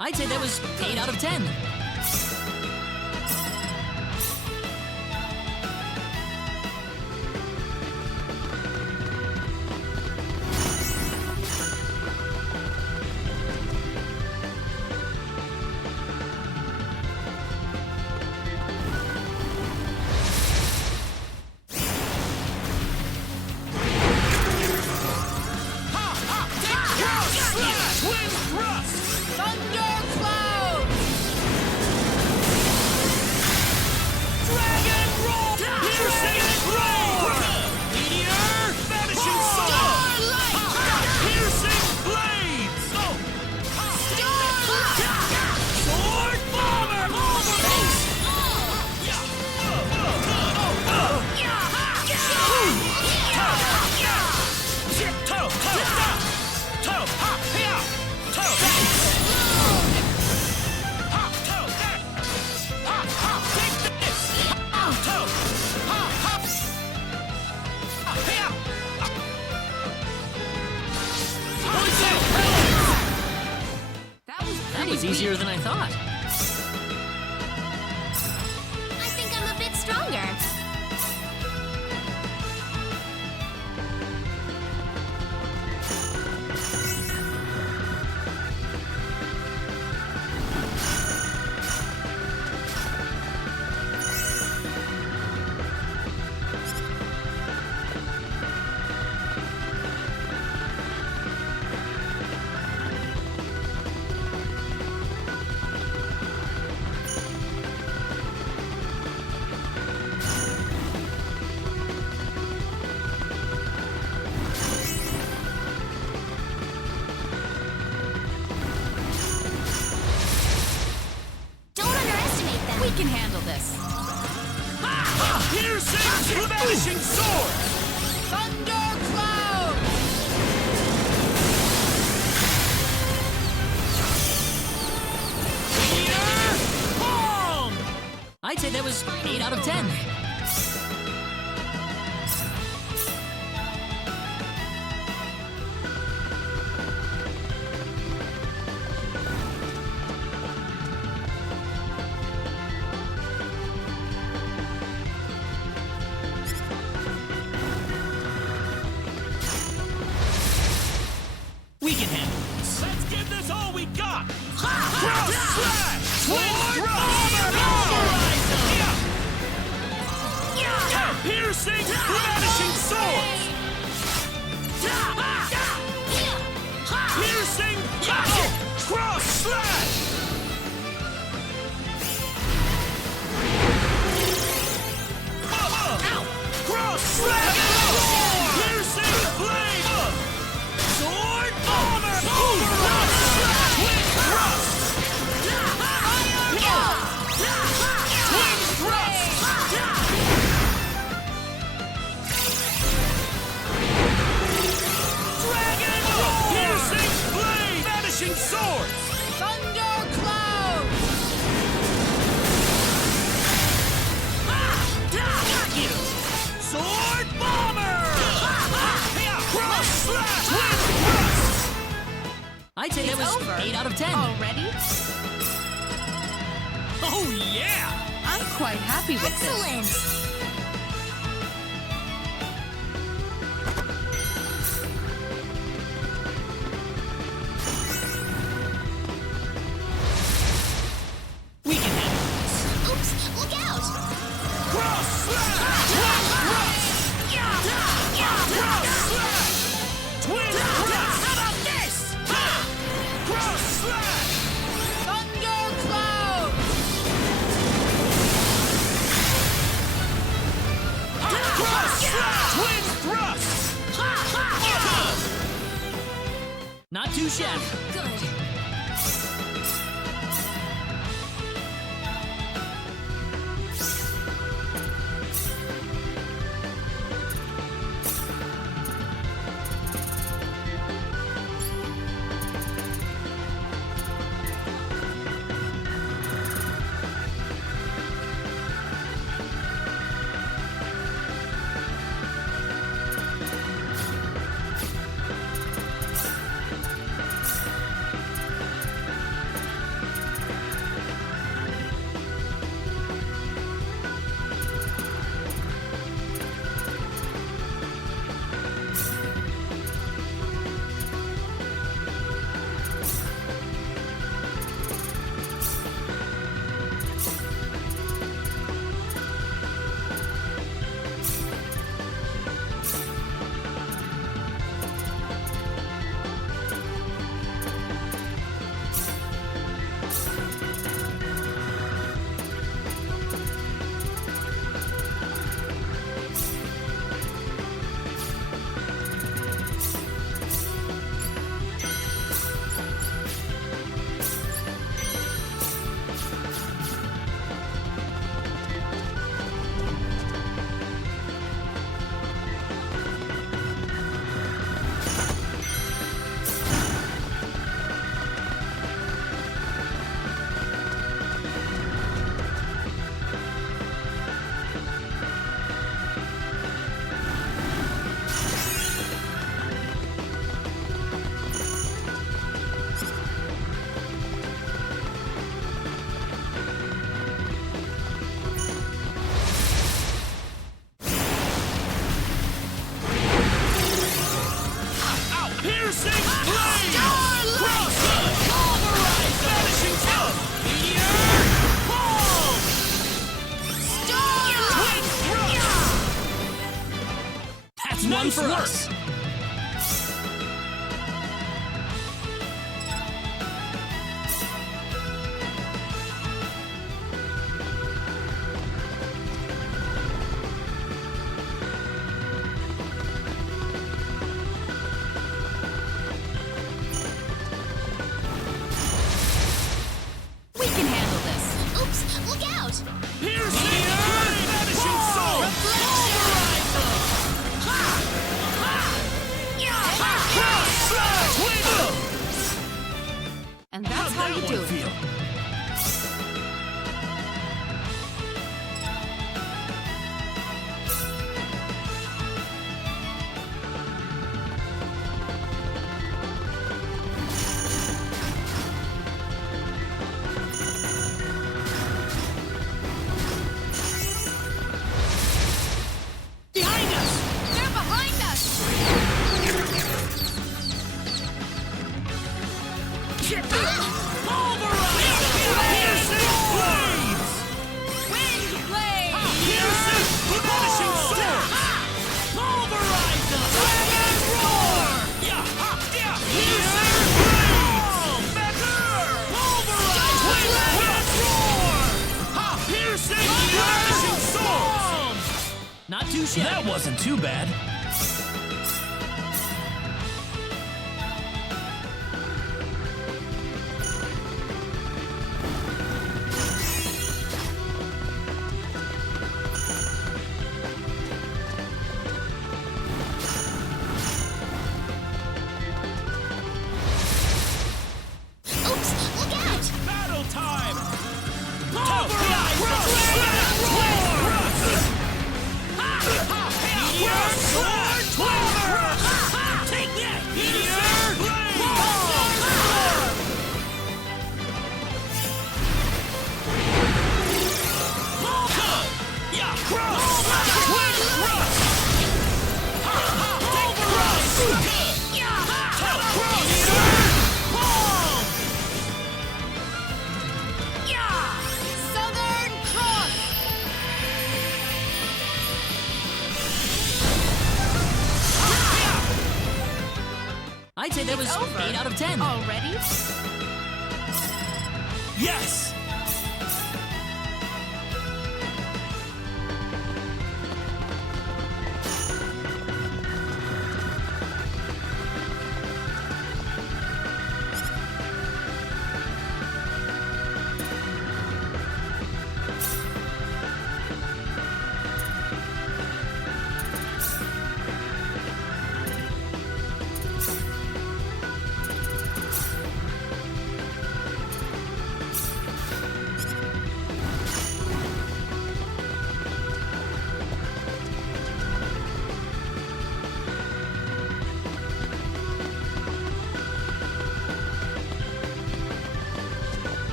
I'd say that was 8 out of 10. That was easier than I thought. I think I'm a bit stronger. Vanishing sword! Thundercloud! Palm! I'd say that was 8 out of 10. We can handle this. Let's give this all we got! Cross slash! Twin piercing, vanishing swords! Piercing, cross slash! Cross slash! Piercing flame! Sword bomber! Twin thrust! Twin thrust! Dragon! Piercing blade! Vanishing swords! Thundercloud! Got you! Sword bomber! Cross slash! Twin thrust! I'd say that was 8 out of 10. Already? Oh yeah! I'm quite happy with Excellent! We can handle this. Oops, look out! Cross slash! Twin thrust! Cross slash! Twin thrust! How about this? Cross slash! Thundercloud! Cross slash! Twin thrust! Not too shabby. Good. One for us. We can handle this. Oops, look out! Piercing! Vanishing soul! Shit. That wasn't too bad. I'd say that was 8 out of 10. Already? Yes!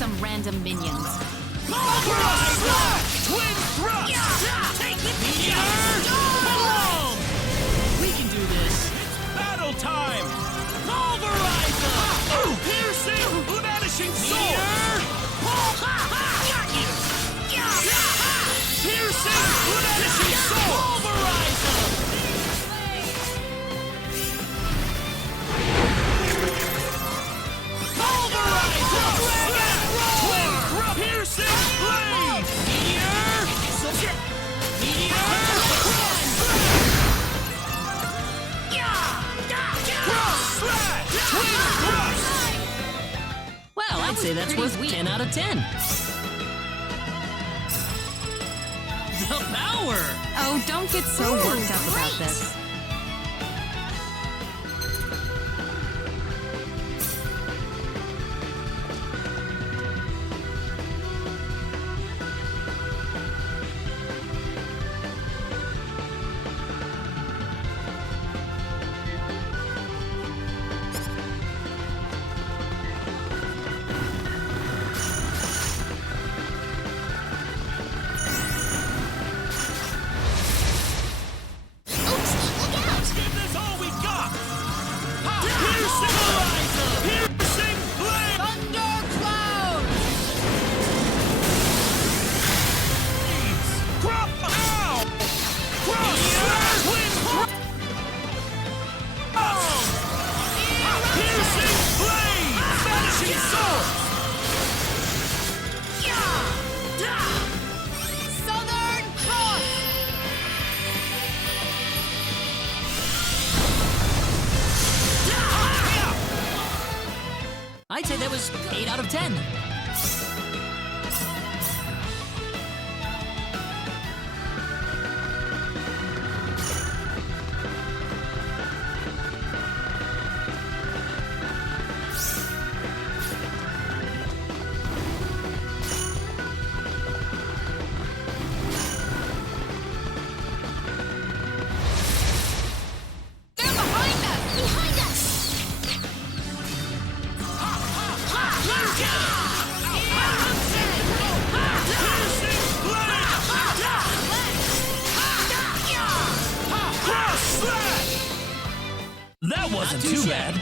Some random minions. Twin thrust! Take it! Boom! We can do this. It's battle time! Pulverizer! Piercing! Vanishing sword! Got you! Piercing! Vanishing sword! Pulverizer! Piercing blade! Meteor! say that's worth 10 out of 10. The power! Oh, don't get so worked up about this. I'd say that was 8 out of 10. That wasn't too bad.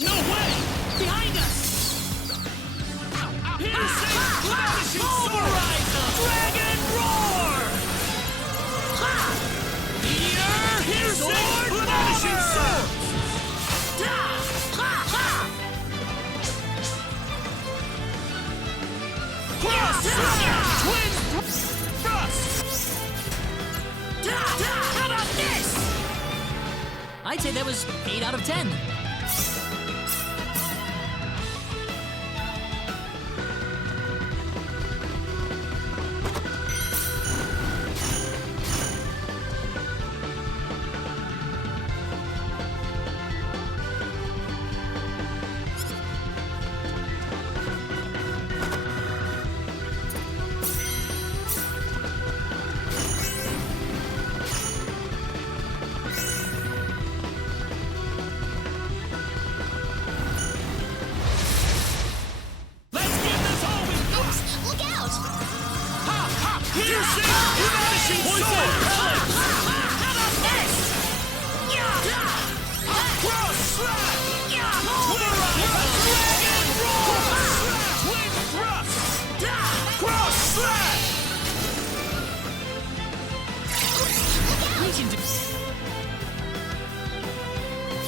No way! Behind us! Piercing, flashing sword! Dragon roar! Meteor, piercing, flashing sword! Twin thrust! How about this? I'd say that was 8 out of 10.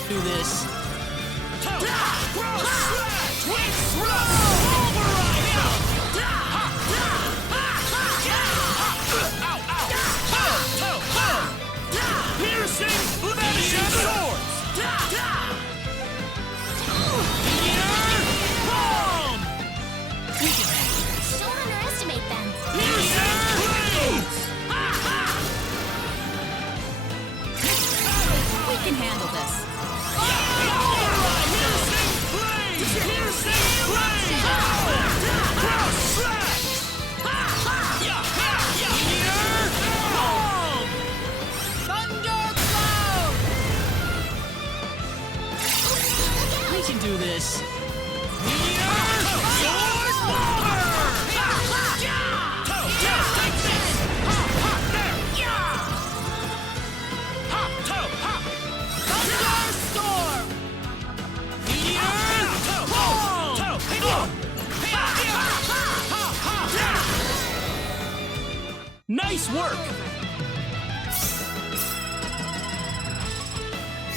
Do this. Don't underestimate them. We can handle this. We can do this. Nice work!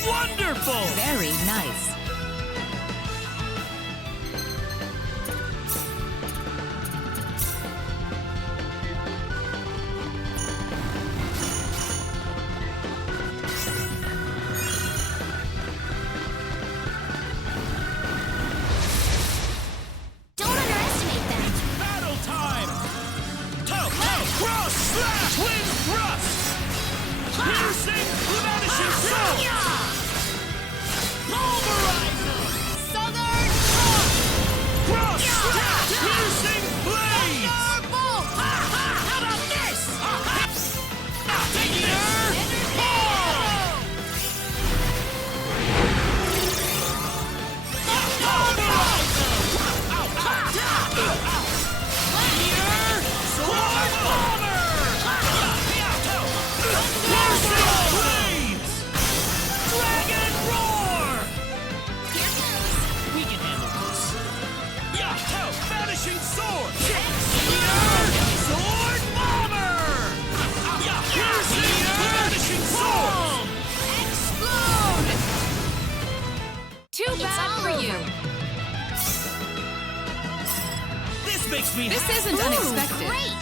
Wonderful! Very nice. makes me This isn't Ooh, unexpected. Great!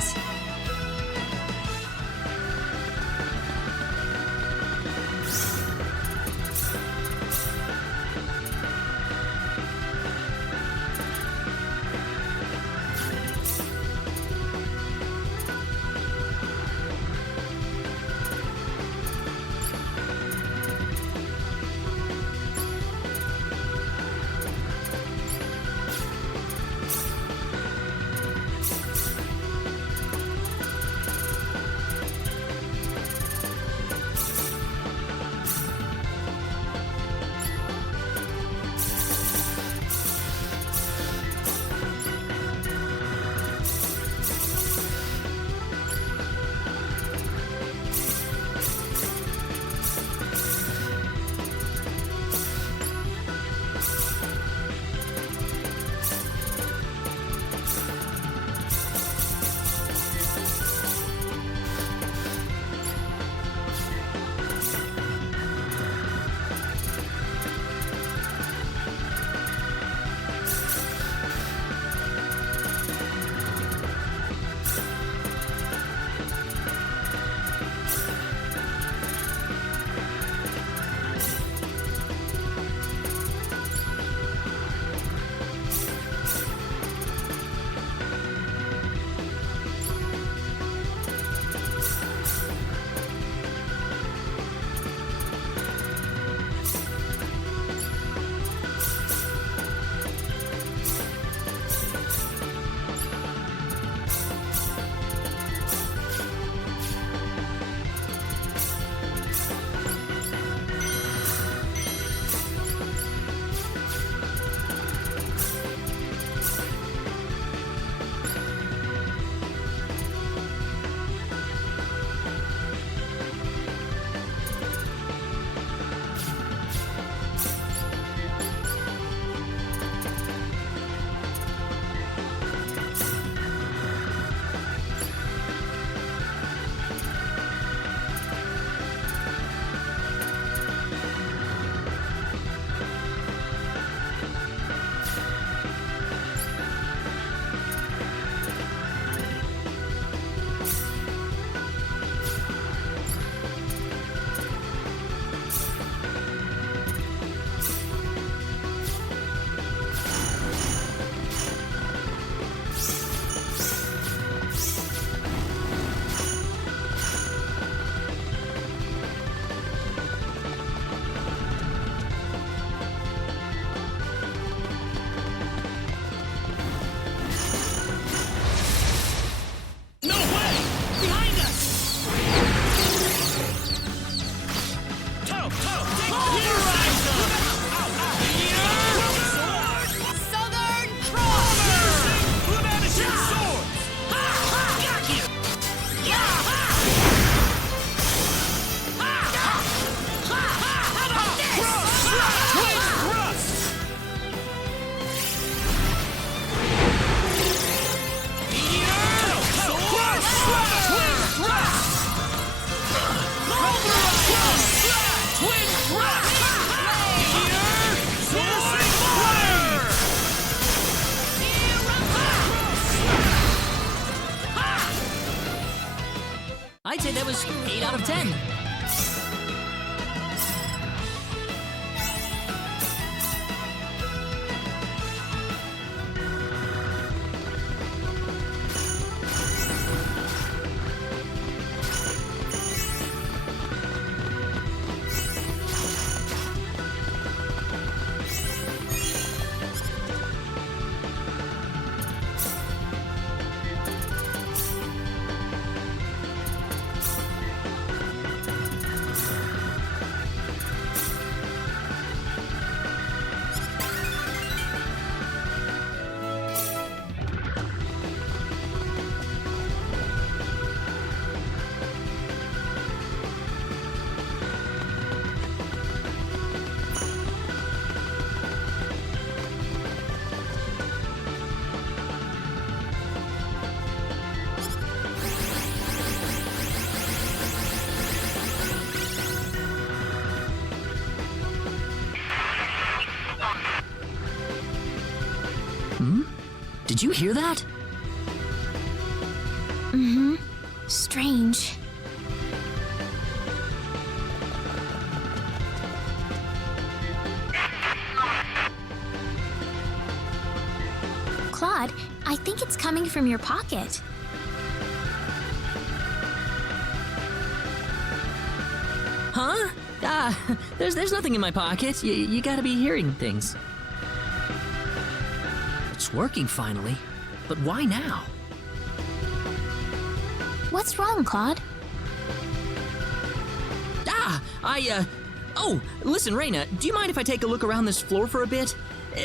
I'd say that was 8 out of 10. Did you hear that? strange. Claude, I think it's coming from your pocket. Huh? There's nothing in my pocket. You gotta be hearing things. It's working finally. But why now? What's wrong, Claude? Oh, listen, Raina, do you mind if I take a look around this floor for a bit?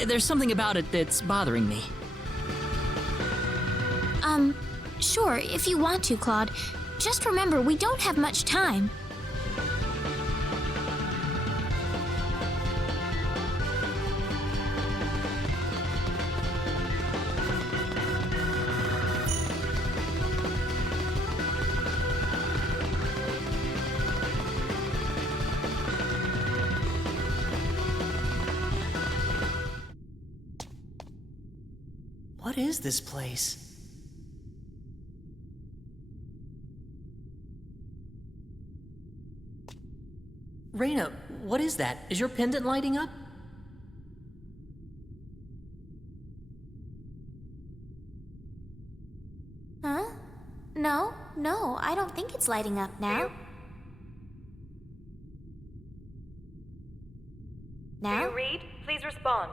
There's something about it that's bothering me. Sure, if you want to, Claude. Just remember, we don't have much time. What is this place? Raina, what is that? Is your pendant lighting up? Huh? No, I don't think it's lighting up now. Now? Do you read? Please respond.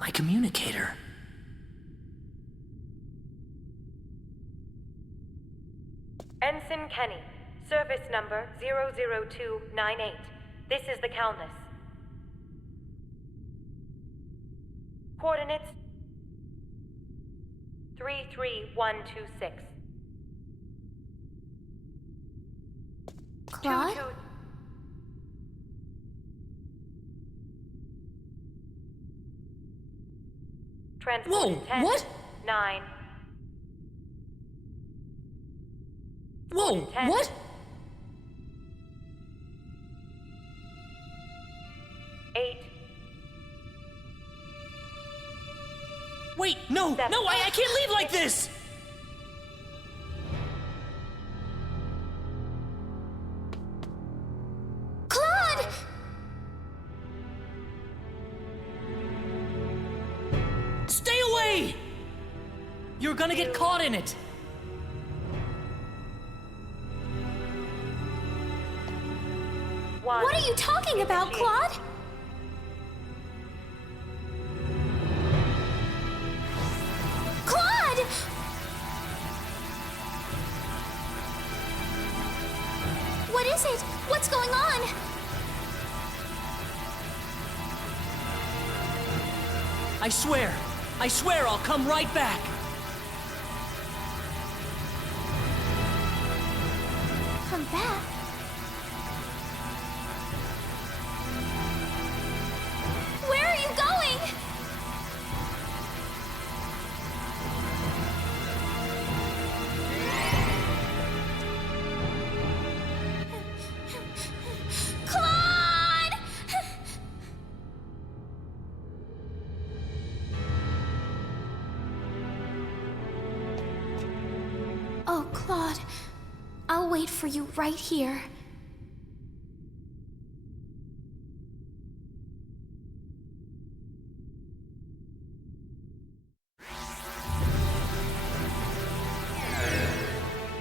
My communicator. Ensign Kenny, service number 00298. This is the Calnus. Coordinates 33126. Claude? Transport 10, what? 9. Whoa, 10. what? Wait, no, I can't leave like this! Claude! Stay away! You're gonna get caught in it! What are you talking about, Claude? Claude! What is it? What's going on? I swear I'll come right back! Come back? Where are you going? Claude! Oh, Claude. I'll wait for you right here.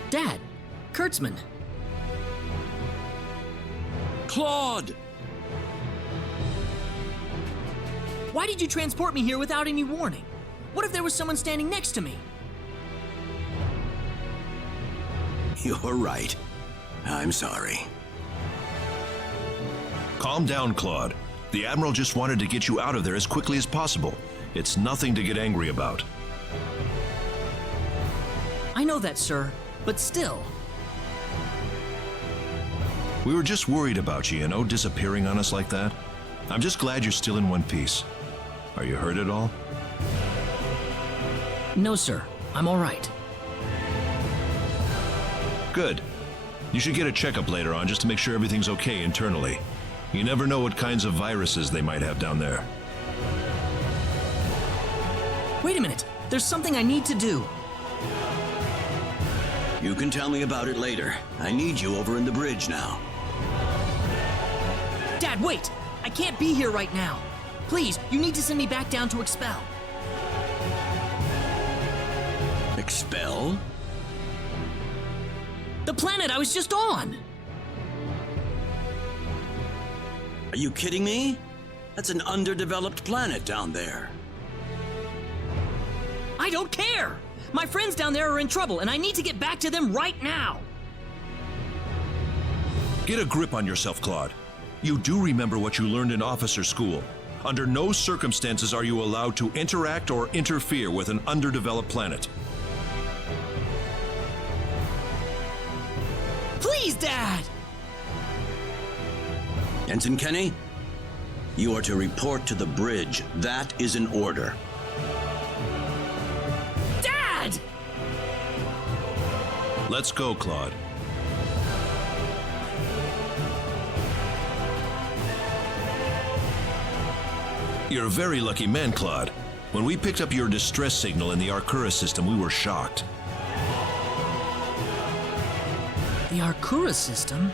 Dad, Kurtzman. Claude! Why did you transport me here without any warning? What if there was someone standing next to me? You're right. I'm sorry. Calm down, Claude. The Admiral just wanted to get you out of there as quickly as possible. It's nothing to get angry about. I know that, sir, but still. We were just worried about you, disappearing on us like that. I'm just glad you're still in one piece. Are you hurt at all? No, sir. I'm all right. Good. You should get a checkup later on just to make sure everything's okay internally. You never know what kinds of viruses they might have down there. Wait a minute. There's something I need to do. You can tell me about it later. I need you over in the bridge now. Dad, wait! I can't be here right now. Please, you need to send me back down to Expel. Expel? The planet I was just on! Are you kidding me? That's an underdeveloped planet down there. I don't care! My friends down there are in trouble, and I need to get back to them right now! Get a grip on yourself, Claude. You do remember what you learned in officer school. Under no circumstances are you allowed to interact or interfere with an underdeveloped planet. Please, Dad! Ensign Kenny, you are to report to the bridge. That is an order. Dad! Let's go, Claude. You're a very lucky man, Claude. When we picked up your distress signal in the Arcura system, we were shocked. The Arcura system?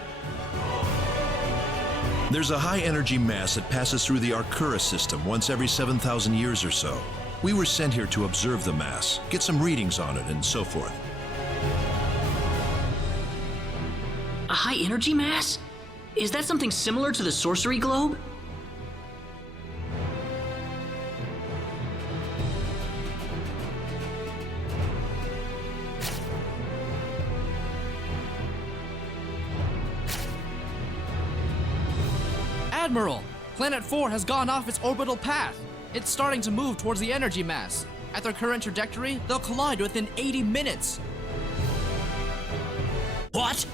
There's a high-energy mass that passes through the Arcura system once every 7,000 years or so. We were sent here to observe the mass, get some readings on it, and so forth. A high-energy mass? Is that something similar to the sorcery globe? Admiral, Planet 4 has gone off its orbital path. It's starting to move towards the energy mass. At their current trajectory, they'll collide within 80 minutes. What?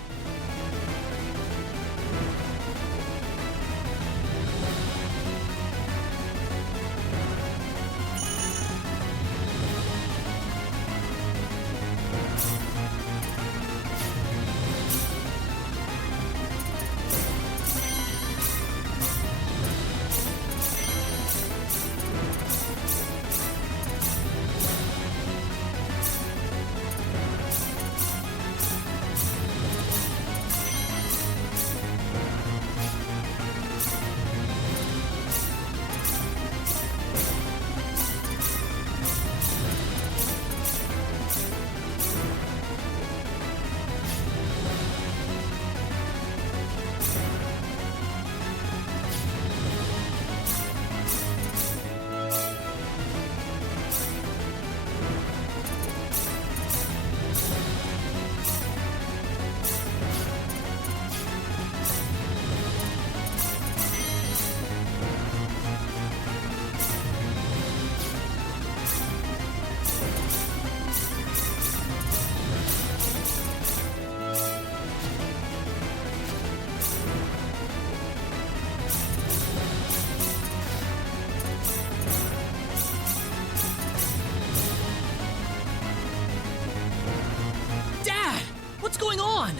What's going on?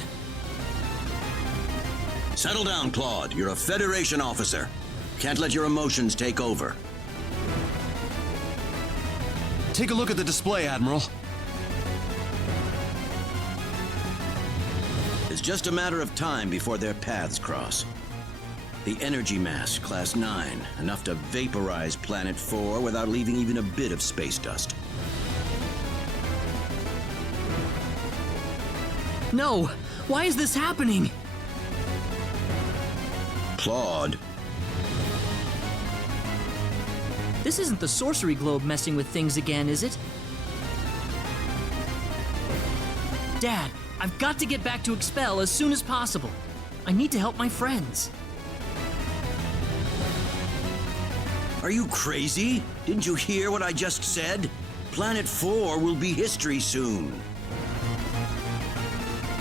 Settle down, Claude. You're a Federation officer. Can't let your emotions take over. Take a look at the display, Admiral. It's just a matter of time before their paths cross. The energy mass, Class 9, enough to vaporize Planet 4 without leaving even a bit of space dust. No! Why is this happening? Claude. This isn't the sorcery globe messing with things again, is it? Dad, I've got to get back to Expel as soon as possible. I need to help my friends. Are you crazy? Didn't you hear what I just said? Planet 4 will be history soon.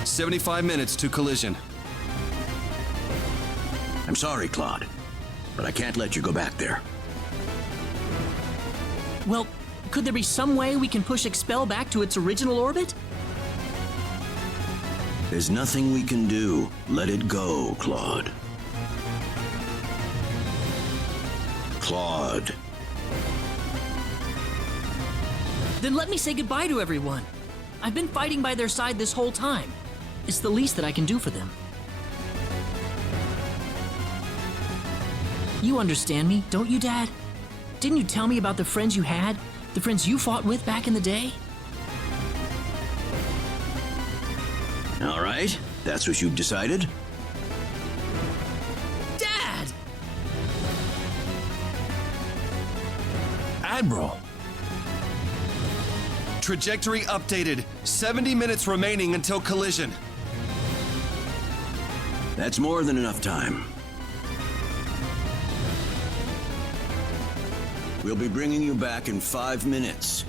75 minutes to collision. I'm sorry, Claude, but I can't let you go back there. Well, could there be some way we can push Expel back to its original orbit? There's nothing we can do. Let it go, Claude. Claude. Then let me say goodbye to everyone. I've been fighting by their side this whole time. It's the least that I can do for them. You understand me, don't you, Dad? Didn't you tell me about the friends you had? The friends you fought with back in the day? All right, that's what you've decided? Dad! Admiral! Trajectory updated. 70 minutes remaining until collision. That's more than enough time. We'll be bringing you back in 5 minutes.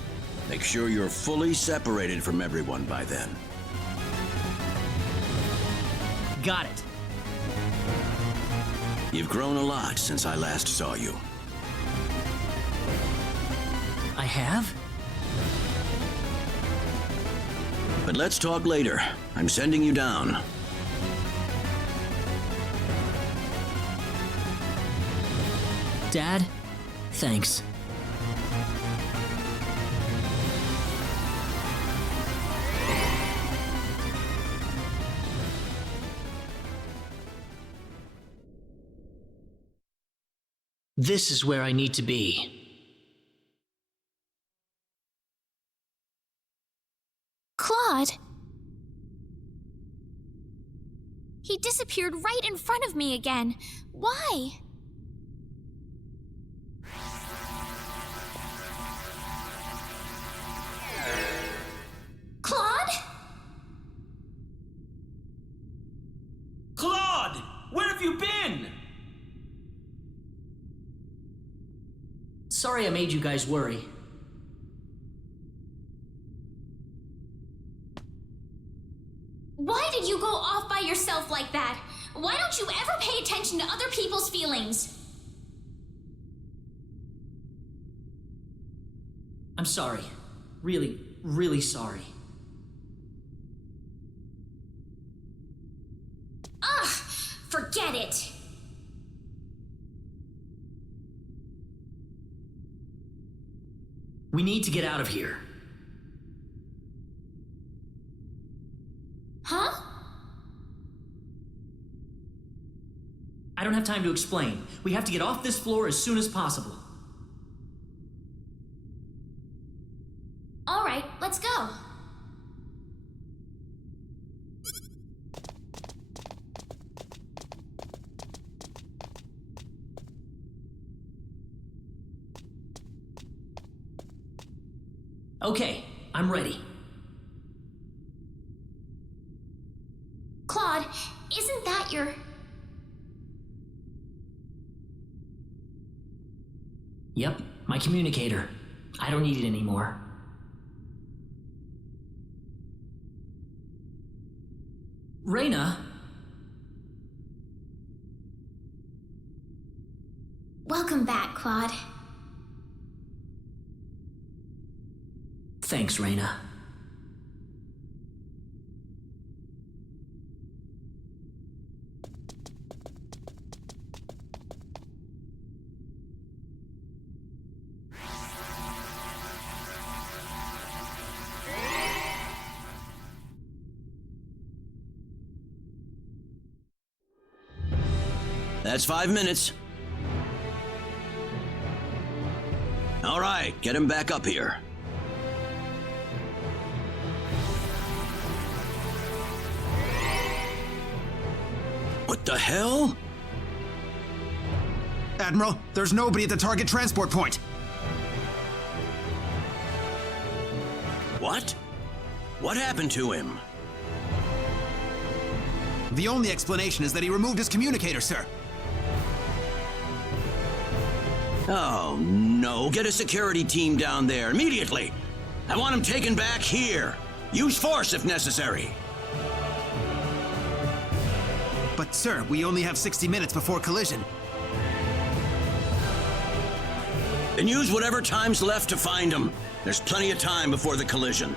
Make sure you're fully separated from everyone by then. Got it. You've grown a lot since I last saw you. I have? But let's talk later. I'm sending you down. Dad, thanks. This is where I need to be. Claude! He disappeared right in front of me again. Why? Claude? Claude! Where have you been? Sorry I made you guys worry. Why did you go off by yourself like that? Why don't you ever pay attention to other people's feelings? I'm sorry. Really, really sorry. Ugh! Forget it! We need to get out of here. Huh? I don't have time to explain. We have to get off this floor as soon as possible. All right, let's go. Okay, I'm ready. Claude, isn't that your... Yep, my communicator. I don't need it anymore. Reyna? Welcome back, Claude. Thanks, Reyna. That's 5 minutes. All right, get him back up here. What the hell? Admiral, there's nobody at the target transport point. What? What happened to him? The only explanation is that he removed his communicator, sir. Oh, no. Get a security team down there immediately. I want him taken back here. Use force if necessary. But, sir, we only have 60 minutes before collision. Then use whatever time's left to find him. There's plenty of time before the collision.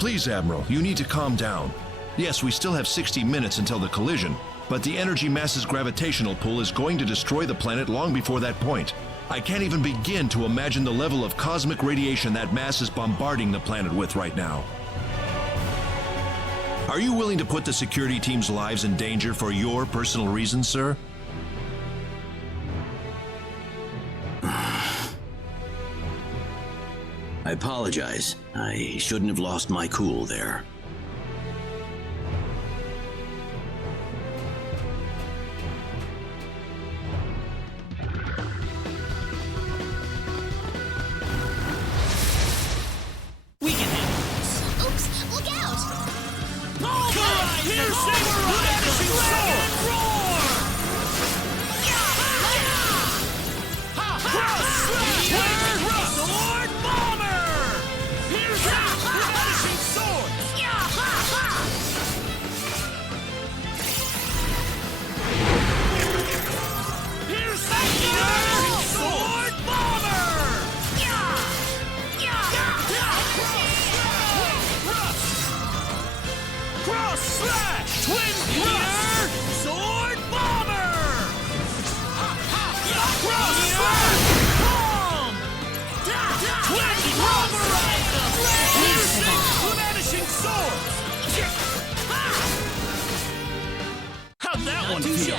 Please, Admiral, you need to calm down. Yes, we still have 60 minutes until the collision, but the energy mass's gravitational pull is going to destroy the planet long before that point. I can't even begin to imagine the level of cosmic radiation that mass is bombarding the planet with right now. Are you willing to put the security team's lives in danger for your personal reasons, sir? I apologize. I shouldn't have lost my cool there. We can handle this. Oops, look out! Piercing vanishing sword! Roar! Sword bomber! Piercing vanishing sword! Piercing vanishing sword bomber! Cross slash! Twin thrust! Sword bomber! Cross slash! Bomb! Twin pulverizer! Piercing vanishing sword! How'd that one feel?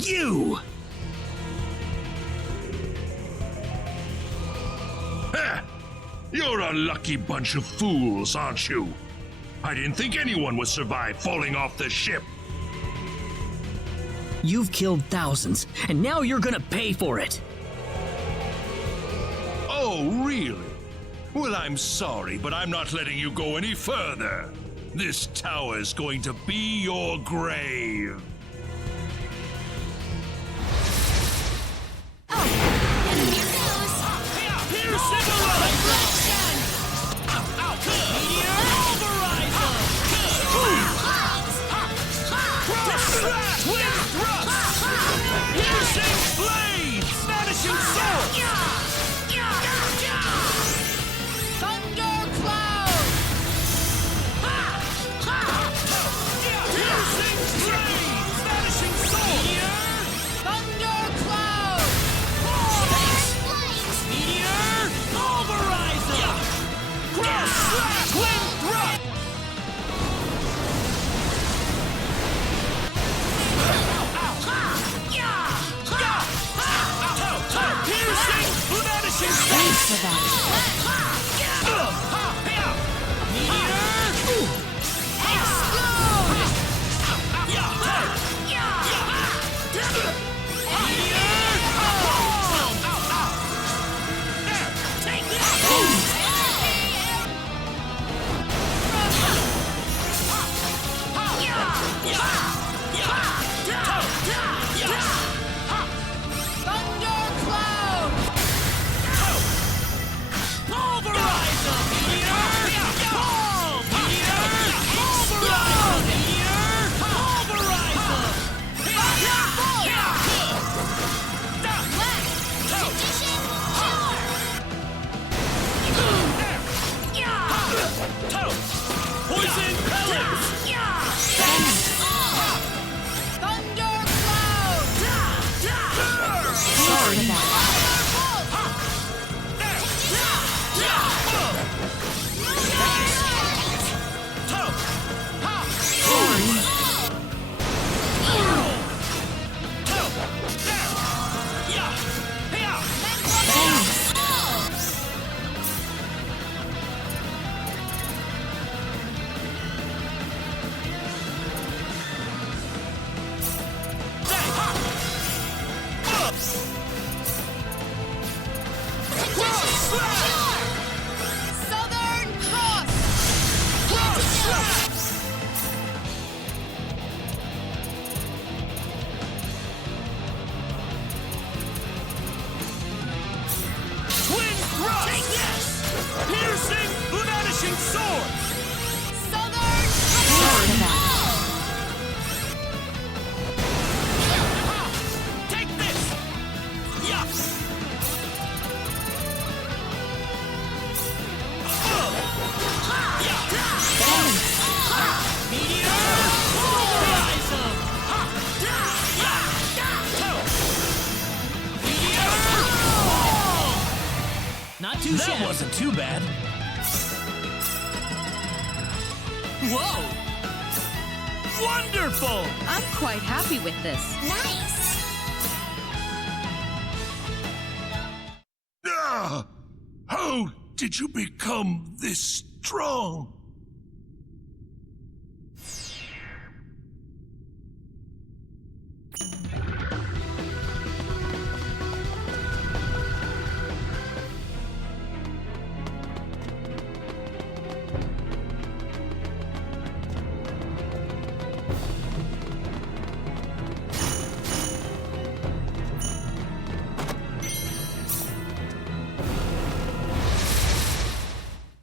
You! Ha! You're a lucky bunch of fools, aren't you? I didn't think anyone would survive falling off the ship. You've killed thousands, and now you're gonna pay for it. Oh, really? Well, I'm sorry, but I'm not letting you go any further. This tower is going to be your grave. Poison pellets! wasn't too bad. Whoa! Wonderful! I'm quite happy with this. Nice! Ah! How did you become this strong?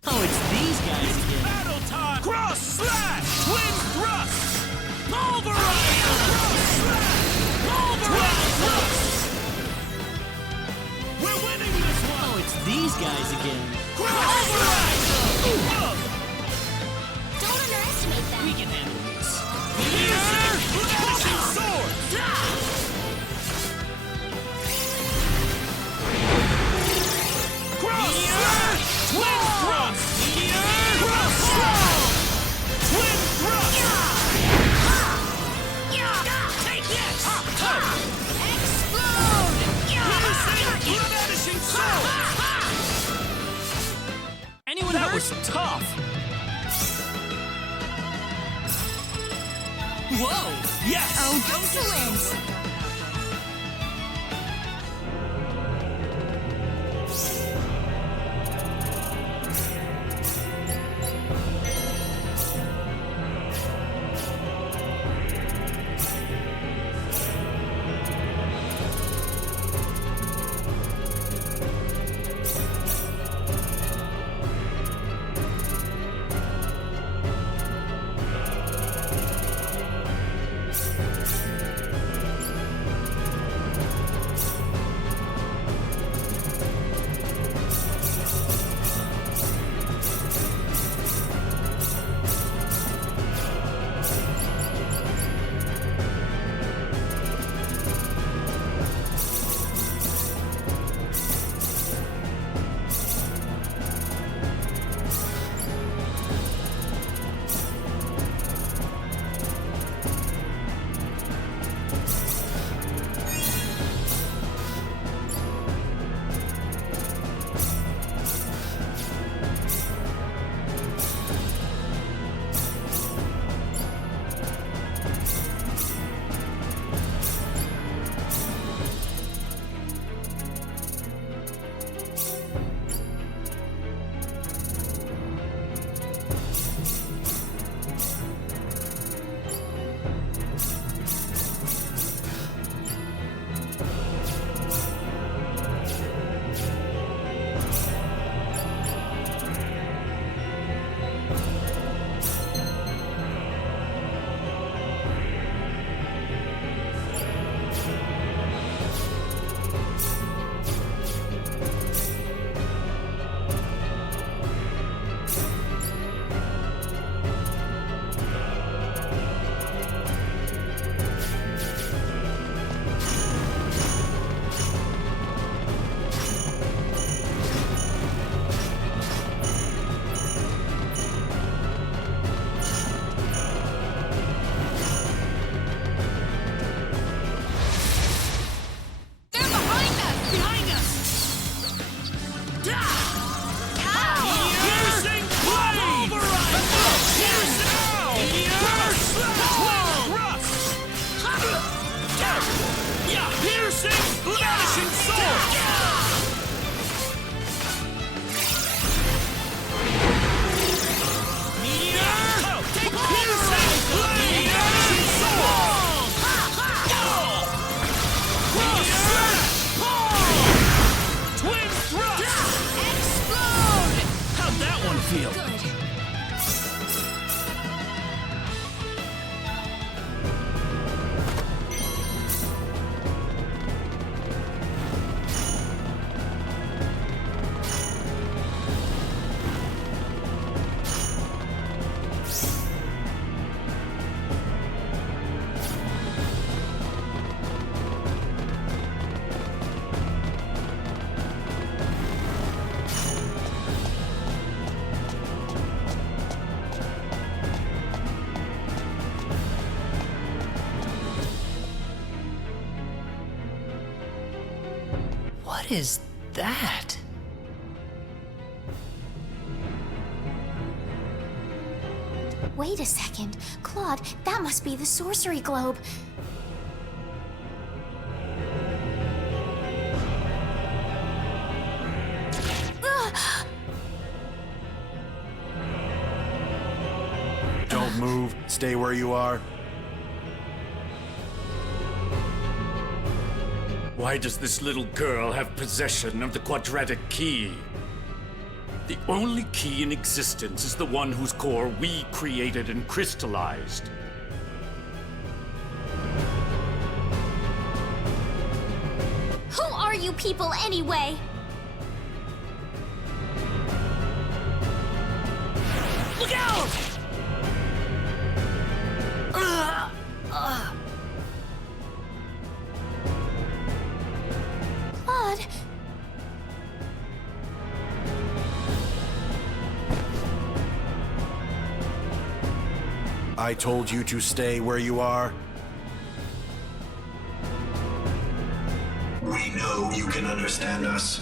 Oh, it's these guys again. Battle time! Cross slash! Twin thrust! Pulverizer! Cross slash! Pulverizer! We're winning this one! Oh, it's these guys again. Pulverizer! Don't underestimate them. We can handle this. Piercing! Flashing sword! Cross slash! Twin thrust! Cross slash! Twin thrust! Take this! Explode! Piercing! Vanishing sword! Anyone That hurt? was tough! Whoa! Yes! Oh, excellent! What is that? Wait a second. Claude, that must be the sorcery globe. Don't move. Stay where you are. Why does this little girl have possession of the quadratic key? The only key in existence is the one whose core we created and crystallized. Who are you people anyway? Look out! Claude. I told you to stay where you are. We know you can understand us.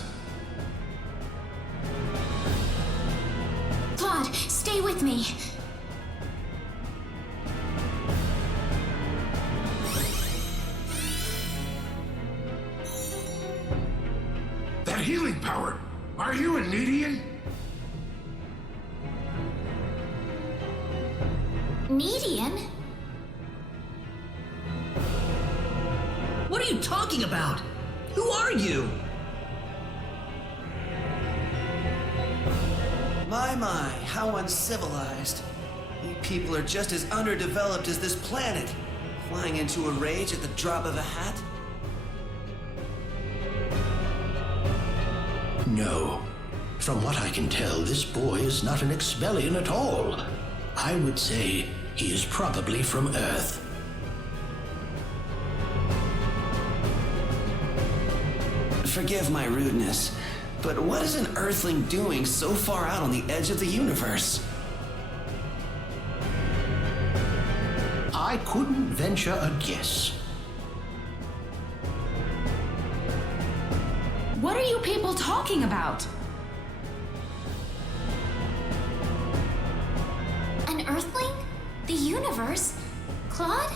Claude, stay with me. That healing power! Are you a Nedian? Nedian? What are you talking about? Who are you? My, how uncivilized. You people are just as underdeveloped as this planet. Flying into a rage at the drop of a hat? No. From what I can tell, this boy is not an Expellion at all. I would say he is probably from Earth. Forgive my rudeness, but what is an Earthling doing so far out on the edge of the universe? I couldn't venture a guess. What are you people talking about? An Earthling? The universe? Claude?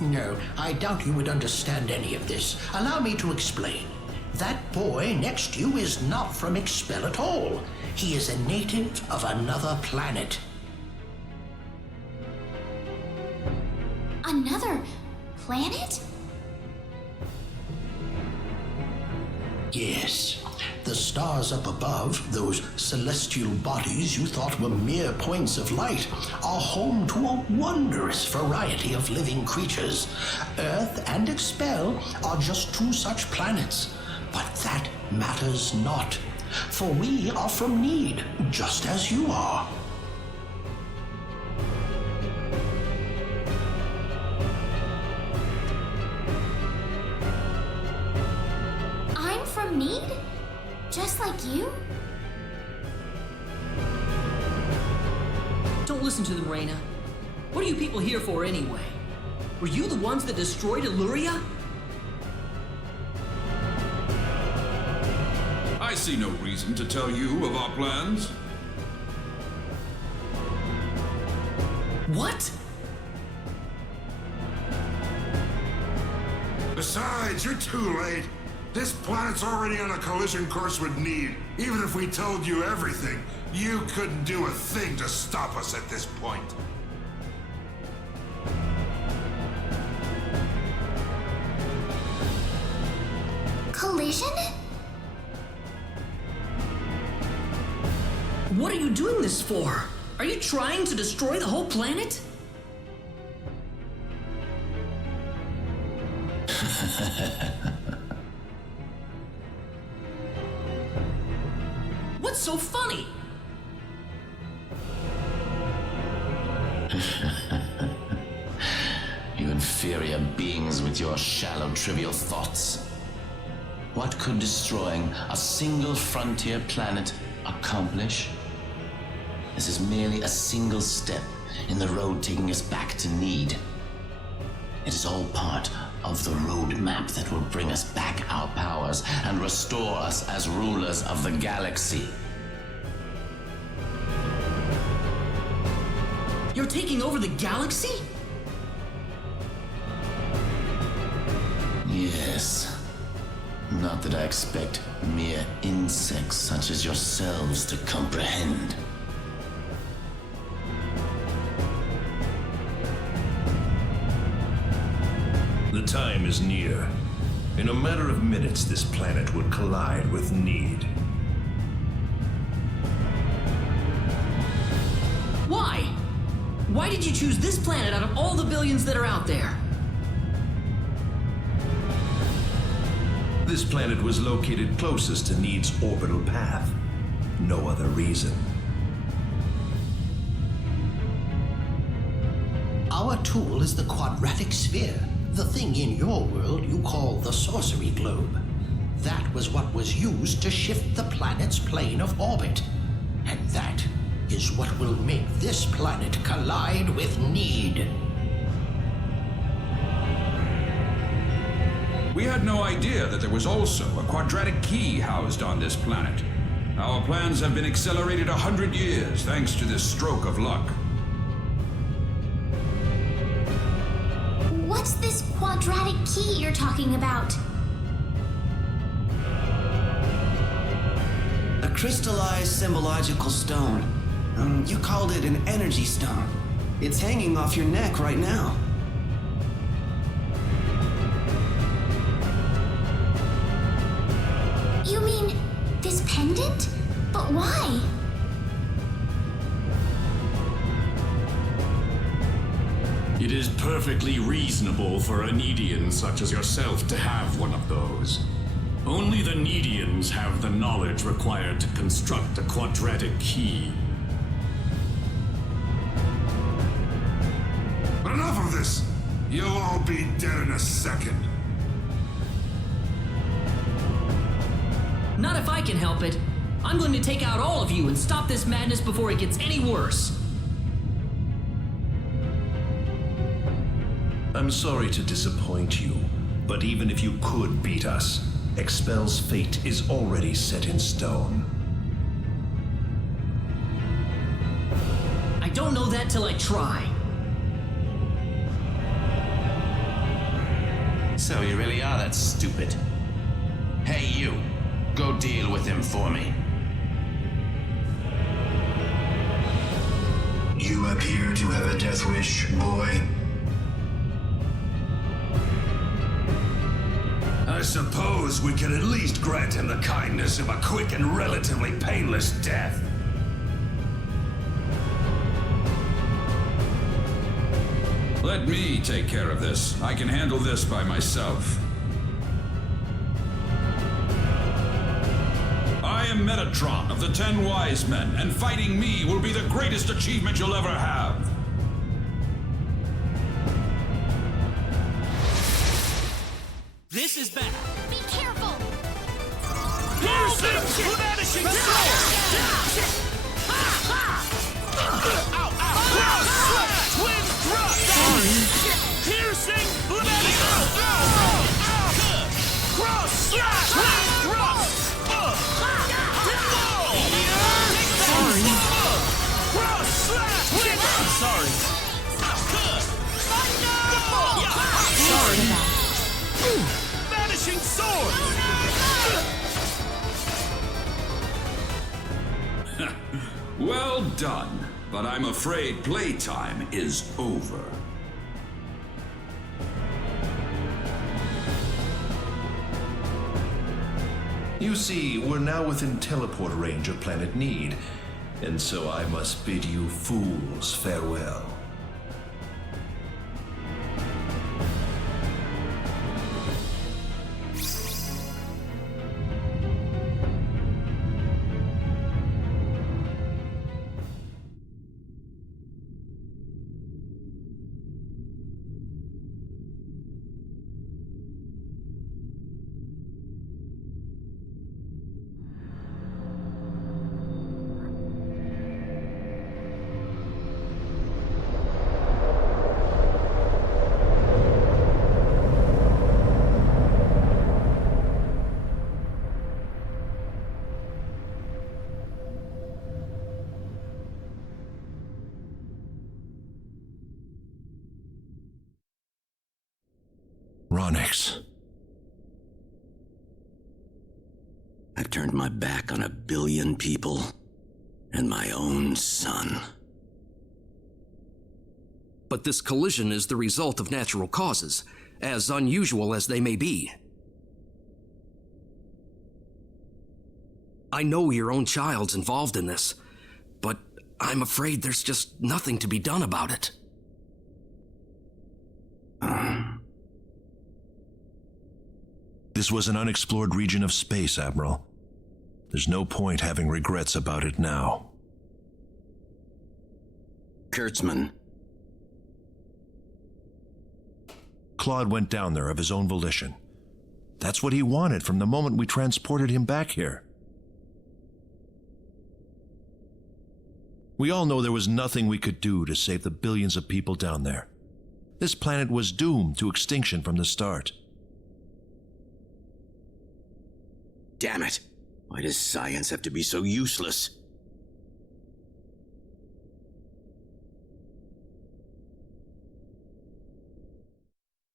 No, I doubt you would understand any of this. Allow me to explain. That boy next to you is not from Expel at all. He is a native of another planet. Another planet? Yes. The stars up above, those celestial bodies you thought were mere points of light, are home to a wondrous variety of living creatures. Earth and Expel are just two such planets. But that matters not, for we are from Need, just as you are. I'm from Need? Just like you? Don't listen to them, Reyna. What are you people here for anyway? Were you the ones that destroyed Illyria? I see no reason to tell you of our plans. What? Besides, you're too late. This planet's already on a collision course with Need. Even if we told you everything, you couldn't do a thing to stop us at this point. Collision? What are you doing this for? Are you trying to destroy the whole planet? What's so funny? You inferior beings with your shallow, trivial thoughts. What could destroying a single frontier planet accomplish? This is merely a single step in the road taking us back to Need. It is all part of the roadmap that will bring us back our powers and restore us as rulers of the galaxy. You're taking over the galaxy? Yes. Not that I expect mere insects such as yourselves to comprehend. The time is near. In a matter of minutes, this planet would collide with need. Why? Why did you choose this planet out of all the billions that are out there? This planet was located closest to Need's orbital path. No other reason. Our tool is the quadratic sphere, the thing in your world you call the sorcery globe. That was what was used to shift the planet's plane of orbit. And that is what will make this planet collide with Need. We had no idea that there was also a quadratic key housed on this planet. Our plans have been accelerated 100 years thanks to this stroke of luck. What's this quadratic key you're talking about? A crystallized symbological stone. You called it an energy stone. It's hanging off your neck right now. You mean this pendant? But why? It is perfectly reasonable for a Needian such as yourself to have one of those. Only the Needians have the knowledge required to construct a quadratic key. But enough of this! You'll all be dead in a second. Not if I can help it. I'm going to take out all of you and stop this madness before it gets any worse. I'm sorry to disappoint you, but even if you could beat us, Expel's fate is already set in stone. I don't know that till I try. So you really are that stupid. Hey, you. Go deal with him for me. You appear to have a death wish, boy. I suppose we can at least grant him the kindness of a quick and relatively painless death. Let me take care of this. I can handle this by myself. I am Metatron of the 10 Wise Men, and fighting me will be the greatest achievement you'll ever have. This is bad. Be careful! Piercing! Vanishing Cross slash! Twin thrust! Piercing! Vanishing! Cross slash! Twin thrust! Cross slash! Twin thrust! Sorry. Sorry. Vanishing sword! Well done, but I'm afraid playtime is over. You see, we're now within teleport range of Planet Need, and so I must bid you fools farewell. Onyx. I've turned my back on 1 billion people and my own son. But this collision is the result of natural causes, as unusual as they may be. I know your own child's involved in this, but I'm afraid there's just nothing to be done about it. This was an unexplored region of space, Admiral. There's no point having regrets about it now. Kurtzman. Claude went down there of his own volition. That's what he wanted from the moment we transported him back here. We all know there was nothing we could do to save the billions of people down there. This planet was doomed to extinction from the start. Damn it! Why does science have to be so useless?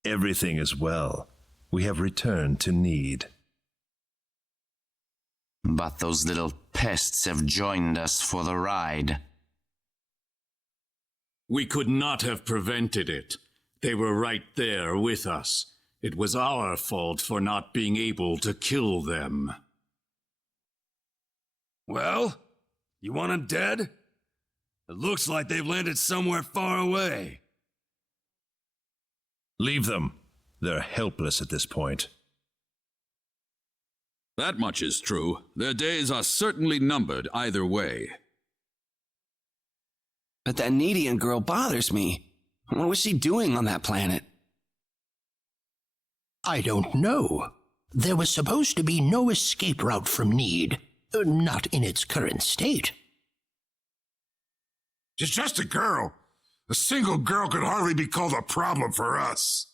Everything is well. We have returned to need. But those little pests have joined us for the ride. We could not have prevented it. They were right there with us. It was our fault for not being able to kill them. Well, you want them dead? It looks like they've landed somewhere far away. Leave them. They're helpless at this point. That much is true. Their days are certainly numbered either way. But that Needian girl bothers me. What was she doing on that planet? I don't know. There was supposed to be no escape route from Need. Not in its current state. She's just a girl. A single girl could hardly be called a problem for us.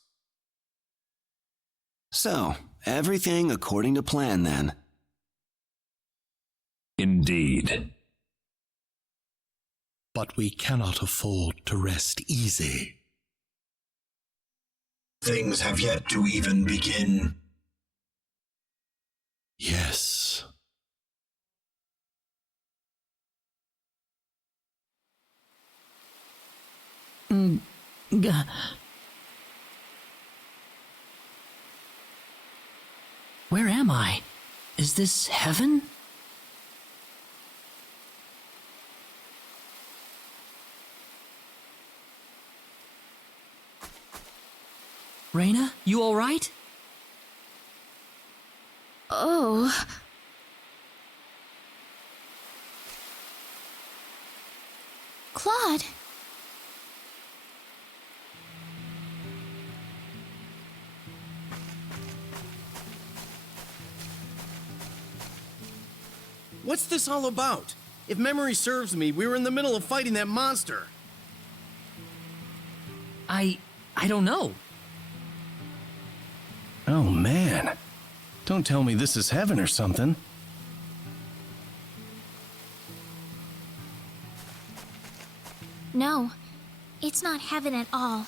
So, everything according to plan then. Indeed. But we cannot afford to rest easy. Things have yet to even begin. Yes. Where am I? Is this heaven? Reyna, you all right? Oh. Claude. What's this all about? If memory serves me, we were in the middle of fighting that monster. I don't know. Oh, man. Don't tell me this is heaven or something. No, it's not heaven at all.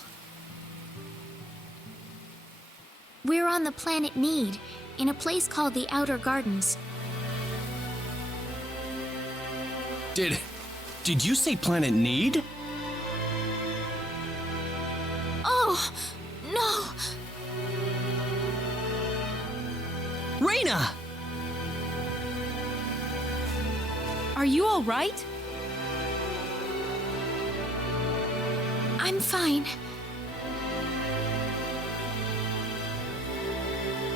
We're on the planet Need, in a place called the Outer Gardens. Did you say Planet Need? Oh, no! Reyna! Are you all right? I'm fine.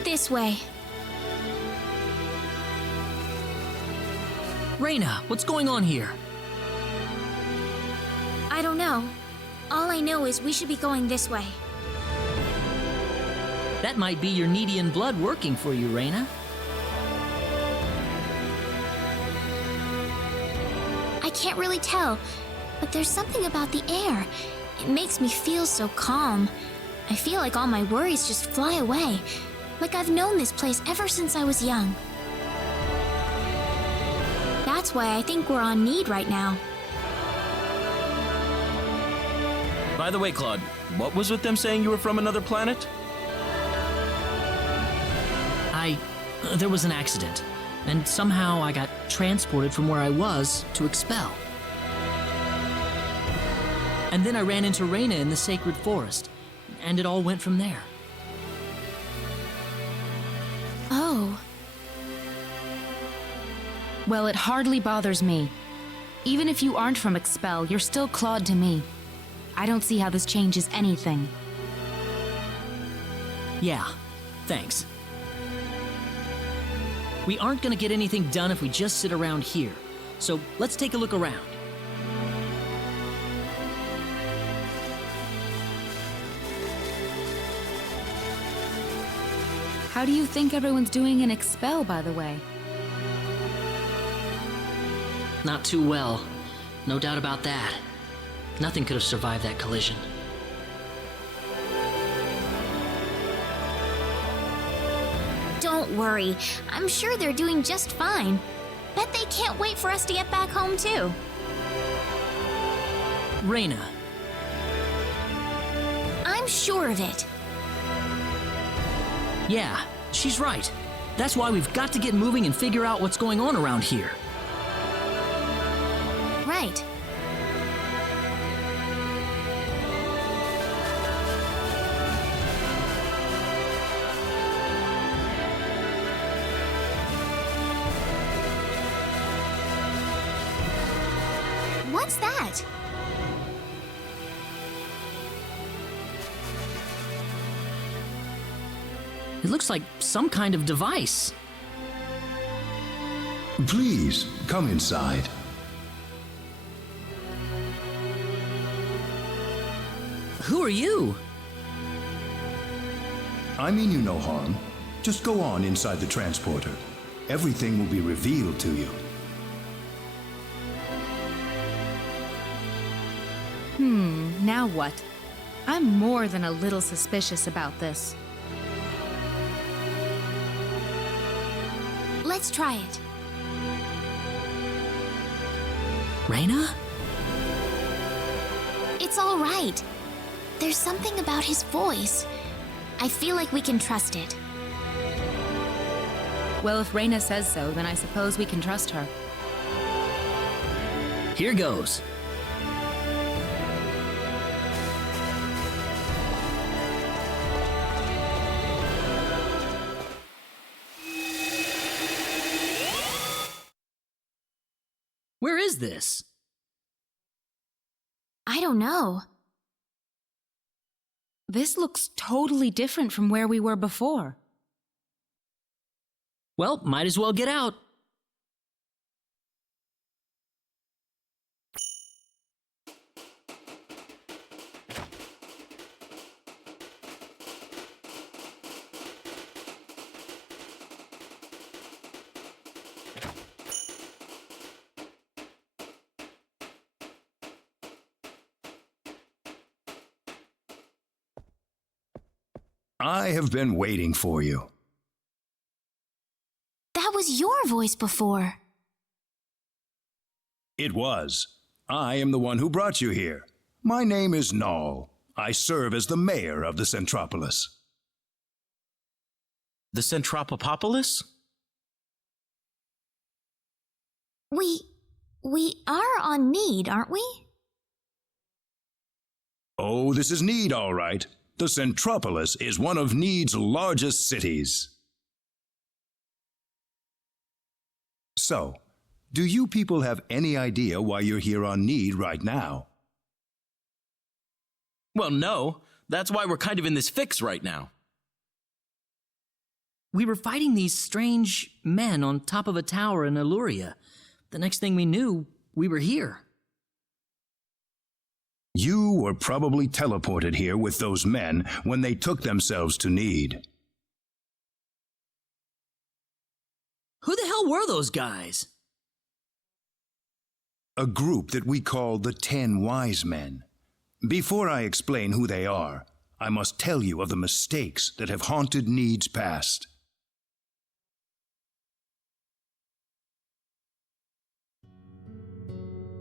This way. Reyna, what's going on here? I don't know. All I know is we should be going this way. That might be your Needian blood working for you, Reyna. I can't really tell, but there's something about the air. It makes me feel so calm. I feel like all my worries just fly away, like I've known this place ever since I was young. That's why I think we're on Need right now. By the way, Claude, what was with them saying you were from another planet? there was an accident, and somehow I got transported from where I was to Expel. And then I ran into Reyna in the sacred forest, and it all went from there. Oh. Well, it hardly bothers me. Even if you aren't from Expel, you're still Claude to me. I don't see how this changes anything. Yeah, thanks. We aren't gonna get anything done if we just sit around here, so let's take a look around. How do you think everyone's doing in Expel, by the way? Not too well. No doubt about that. Nothing could have survived that collision. Don't worry. I'm sure they're doing just fine. Bet they can't wait for us to get back home, too. Reyna. I'm sure of it. Yeah, she's right. That's why we've got to get moving and figure out what's going on around here. Right. What's that? It looks like some kind of device. Please, come inside. Who are you? I mean you no harm. Just go on inside the transporter. Everything will be revealed to you. Now what? I'm more than a little suspicious about this. Let's try it. Reyna? It's all right. There's something about his voice. I feel like we can trust it. Well, if Reyna says so, then I suppose we can trust her. Here goes. Where is this? I don't know. This looks totally different from where we were before. Well, might as well get out. I have been waiting for you. That was your voice before. It was. I am the one who brought you here. My name is Null. I serve as the mayor of the Centropolis. The Centropolis? We are on Need, aren't we? Oh, this is Need, all right. The Centropolis is one of Need's largest cities. So, do you people have any idea why you're here on Need right now? Well, no. That's why we're kind of in this fix right now. We were fighting these strange men on top of a tower in Illyria. The next thing we knew, we were here. You were probably teleported here with those men when they took themselves to Need. Who the hell were those guys? A group that we call the 10 Wise Men. Before I explain who they are, I must tell you of the mistakes that have haunted Need's past.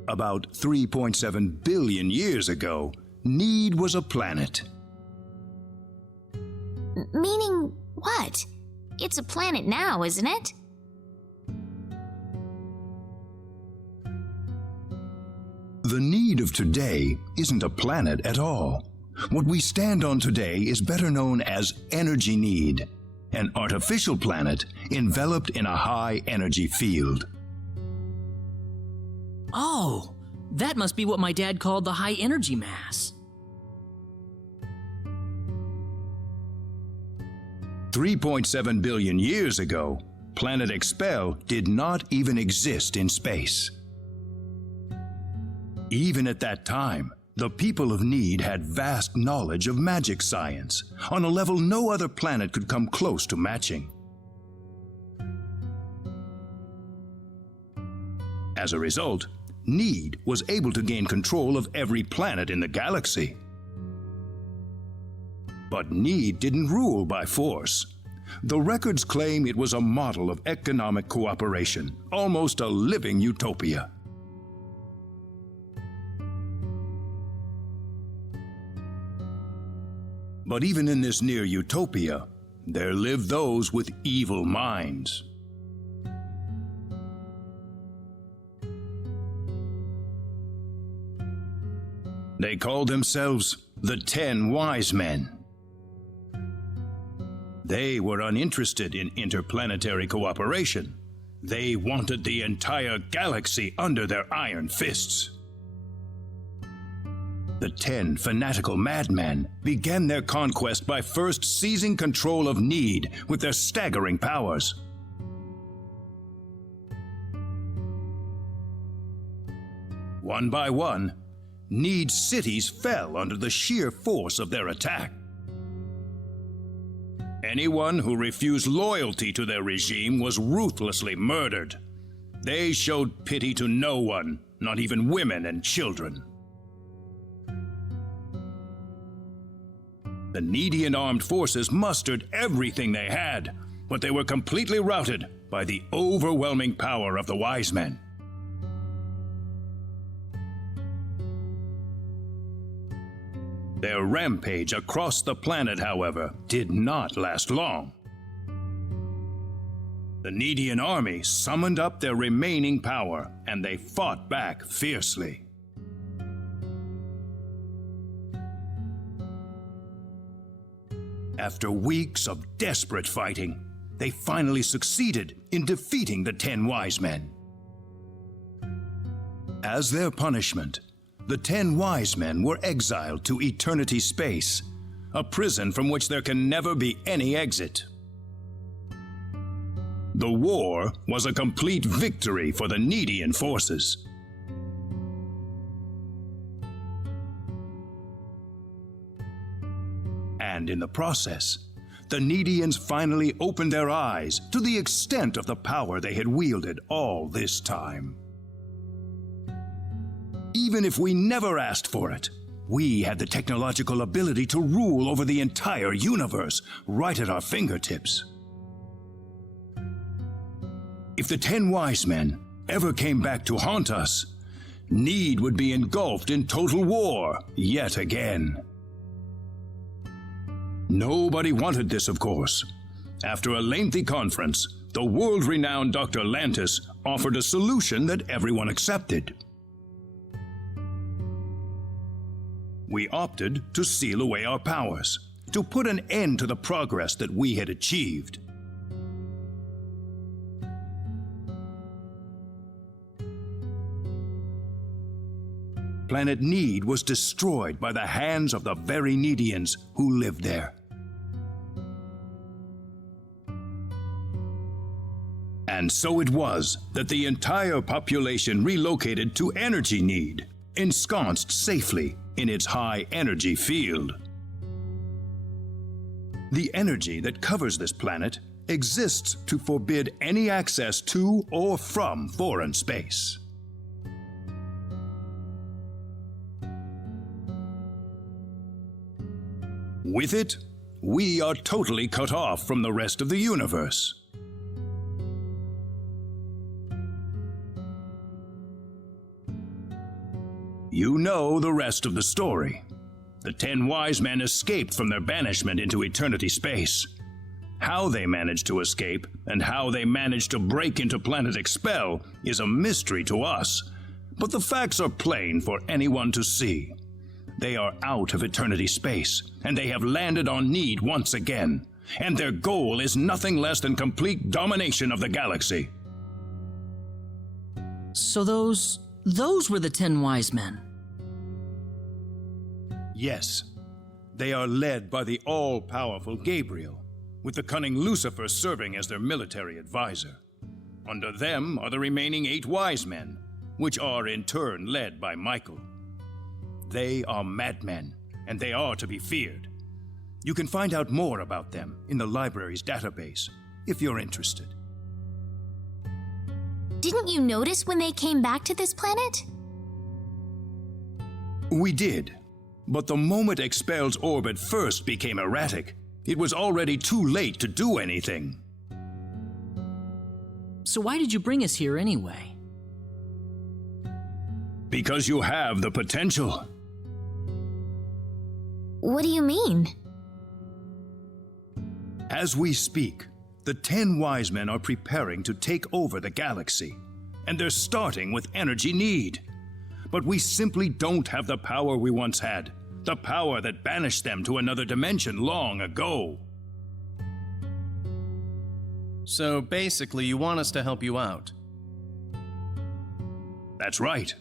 About 3.7 billion years ago, Need was a planet. Meaning what? It's a planet now, isn't it? The need of today isn't a planet at all. What we stand on today is better known as energy need, an artificial planet enveloped in a high energy field. Oh, that must be what my dad called the high energy mass. 3.7 billion years ago, planet Expel did not even exist in space. Even at that time, the people of Need had vast knowledge of magic science, on a level no other planet could come close to matching. As a result, Need was able to gain control of every planet in the galaxy. But Need didn't rule by force. The records claim it was a model of economic cooperation, almost a living utopia. But even in this near utopia, there lived those with evil minds. They called themselves the 10 Wise Men. They were uninterested in interplanetary cooperation. They wanted the entire galaxy under their iron fists. The 10 fanatical madmen began their conquest by first seizing control of Need with their staggering powers. One by one, Need's cities fell under the sheer force of their attack. Anyone who refused loyalty to their regime was ruthlessly murdered. They showed pity to no one, not even women and children. The Needian armed forces mustered everything they had, but they were completely routed by the overwhelming power of the Wise Men. Their rampage across the planet, however, did not last long. The Needian army summoned up their remaining power, and they fought back fiercely. After weeks of desperate fighting, they finally succeeded in defeating the 10 Wise Men. As their punishment, the 10 Wise Men were exiled to eternity space, a prison from which there can never be any exit. The war was a complete victory for the Needian forces. And in the process, the Needians finally opened their eyes to the extent of the power they had wielded all this time. Even if we never asked for it, we had the technological ability to rule over the entire universe right at our fingertips. If the 10 Wise Men ever came back to haunt us, Need would be engulfed in total war yet again. Nobody wanted this, of course. After a lengthy conference, the world-renowned Dr. Lantis offered a solution that everyone accepted. We opted to seal away our powers, to put an end to the progress that we had achieved. Planet Need was destroyed by the hands of the very Needians who lived there. And so it was that the entire population relocated to Energy Need, ensconced safely in its high energy field. The energy that covers this planet exists to forbid any access to or from foreign space. With it, we are totally cut off from the rest of the universe. You know the rest of the story. The 10 Wise Men escaped from their banishment into eternity space. How they managed to escape and how they managed to break into Planet Expel is a mystery to us. But the facts are plain for anyone to see. They are out of eternity space, and they have landed on Need once again. And their goal is nothing less than complete domination of the galaxy. So those were the 10 wise men. Yes, they are led by the all-powerful Gabriel, with the cunning Lucifer serving as their military advisor. Under them are the remaining 8 wise men, which are in turn led by Michael. They are madmen, and they are to be feared. You can find out more about them in the library's database, if you're interested. Didn't you notice when they came back to this planet? We did, but the moment Expel's orbit first became erratic, it was already too late to do anything. So why did you bring us here anyway? Because you have the potential. What do you mean? As we speak, the 10 wise men are preparing to take over the galaxy, and they're starting with energy need. But we simply don't have the power we once had, the power that banished them to another dimension long ago. So basically, you want us to help you out. That's right.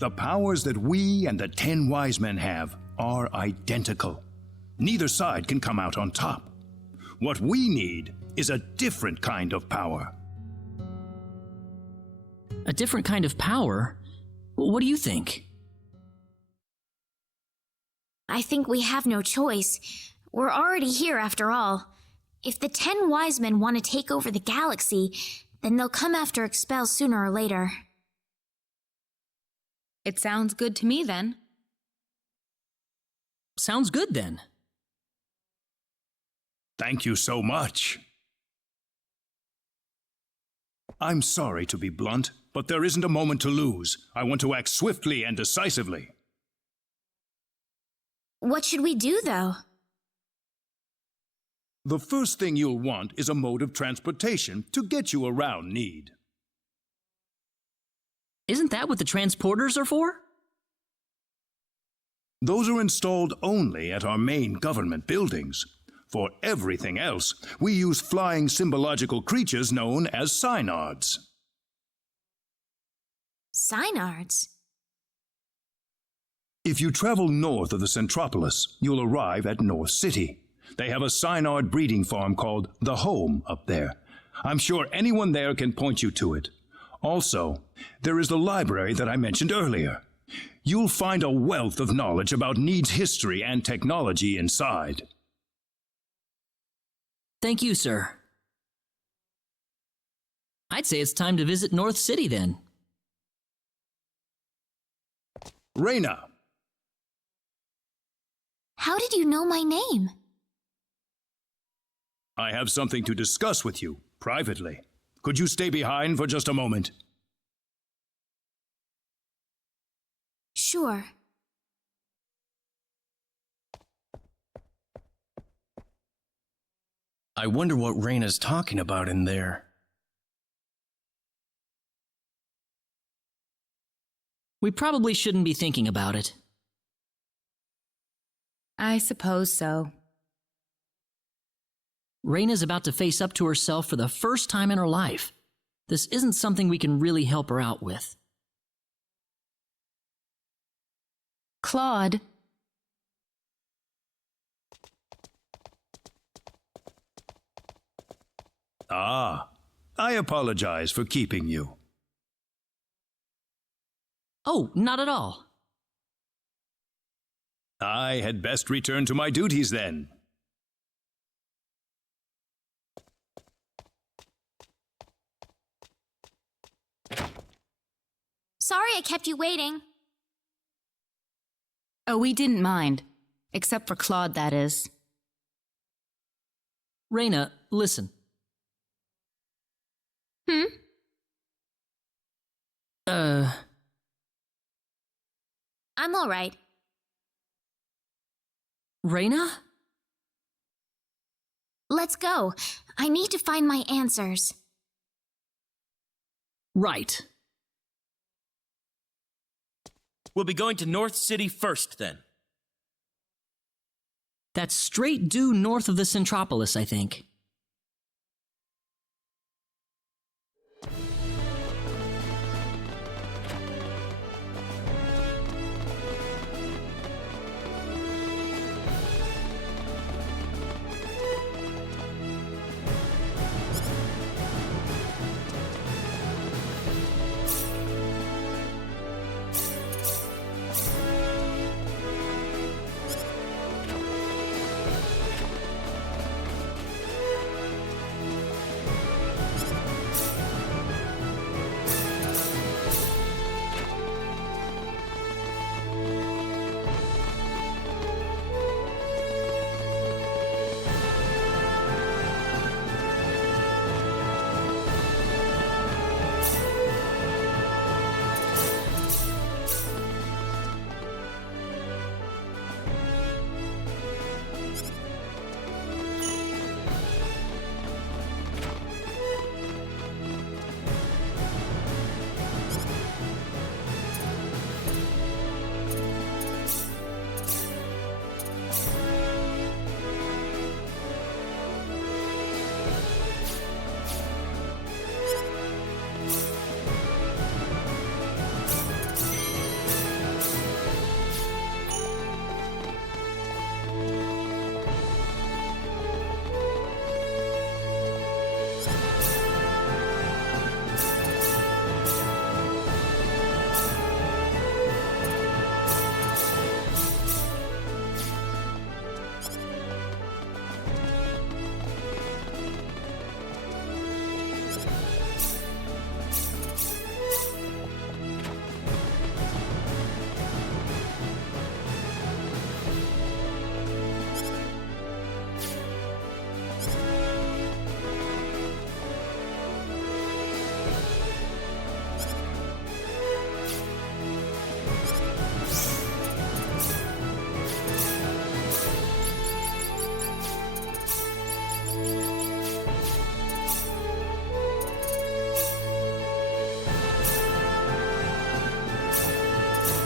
The powers that we and the 10 wise men have are identical. Neither side can come out on top. What we need is a different kind of power. A different kind of power? What do you think? I think we have no choice. We're already here after all. If the 10 wise men want to take over the galaxy, then they'll come after Expel sooner or later. It sounds good to me then. Sounds good then. Thank you so much. I'm sorry to be blunt, but there isn't a moment to lose. I want to act swiftly and decisively. What should we do, though? The first thing you'll want is a mode of transportation to get you around Need. Isn't that what the transporters are for? Those are installed only at our main government buildings. For everything else, we use flying symbological creatures known as synards. Synards? If you travel north of the Centropolis, you'll arrive at North City. They have a synard breeding farm called The Home up there. I'm sure anyone there can point you to it. Also, there is the library that I mentioned earlier. You'll find a wealth of knowledge about Need's history and technology inside. Thank you, sir. I'd say it's time to visit North City then. Reyna! How did you know my name? I have something to discuss with you, privately. Could you stay behind for just a moment? Sure. I wonder what Reyna's talking about in there. We probably shouldn't be thinking about it. I suppose so. Reyna's about to face up to herself for the first time in her life. This isn't something we can really help her out with. Claude. Ah, I apologize for keeping you. Oh, not at all. I had best return to my duties then. Sorry I kept you waiting. Oh, we didn't mind. Except for Claude, that is. Reyna, listen. I'm all right. Reyna? Let's go. I need to find my answers. Right. We'll be going to North City first, then. That's straight due north of the Centropolis, I think.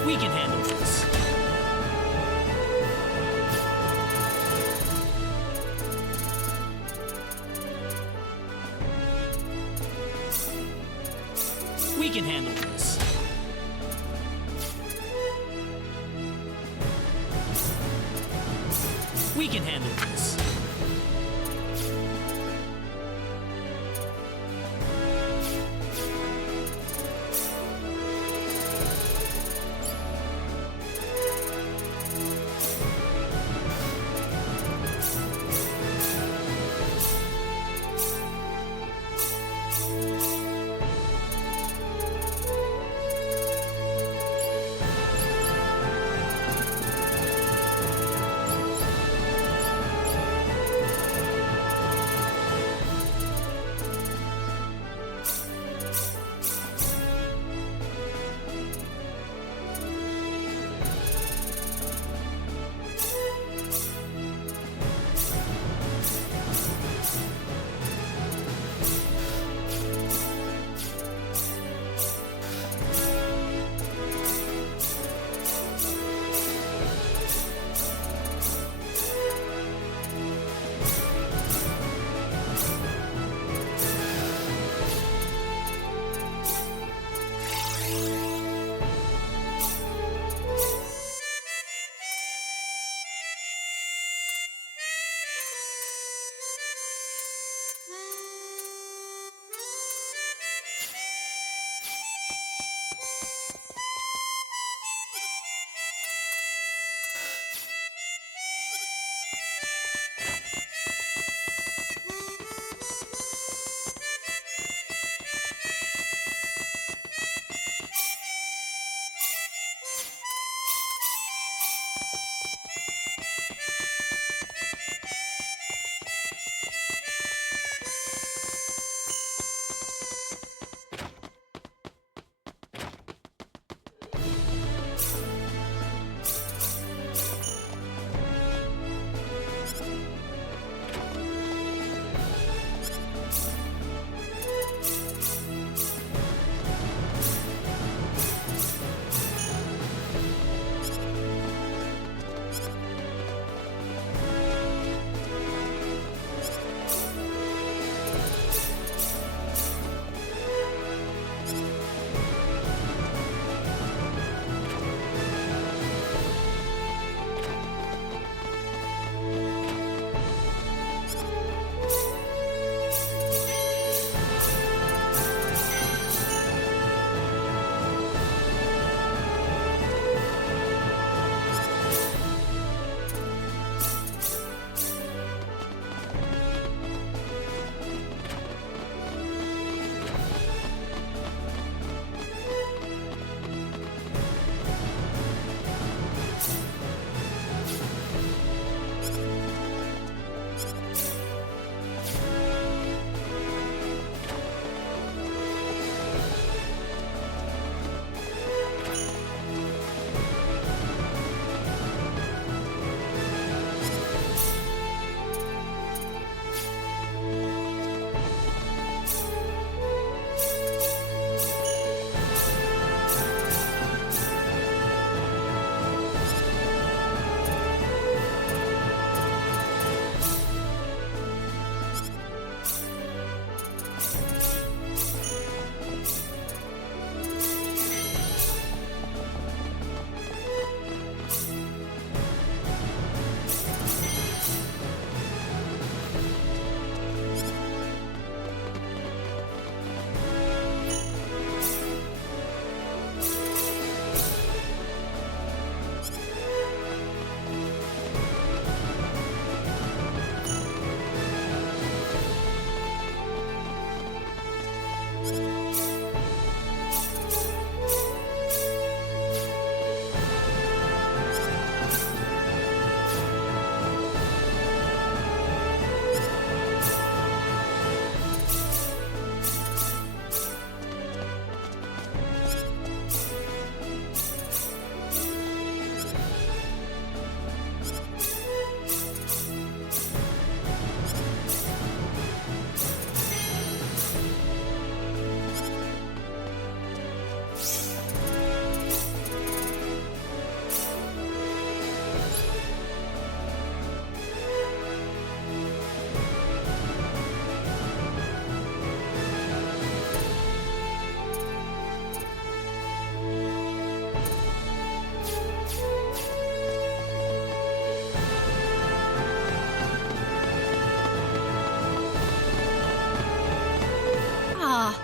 We can handle this. We can handle this. We can handle this.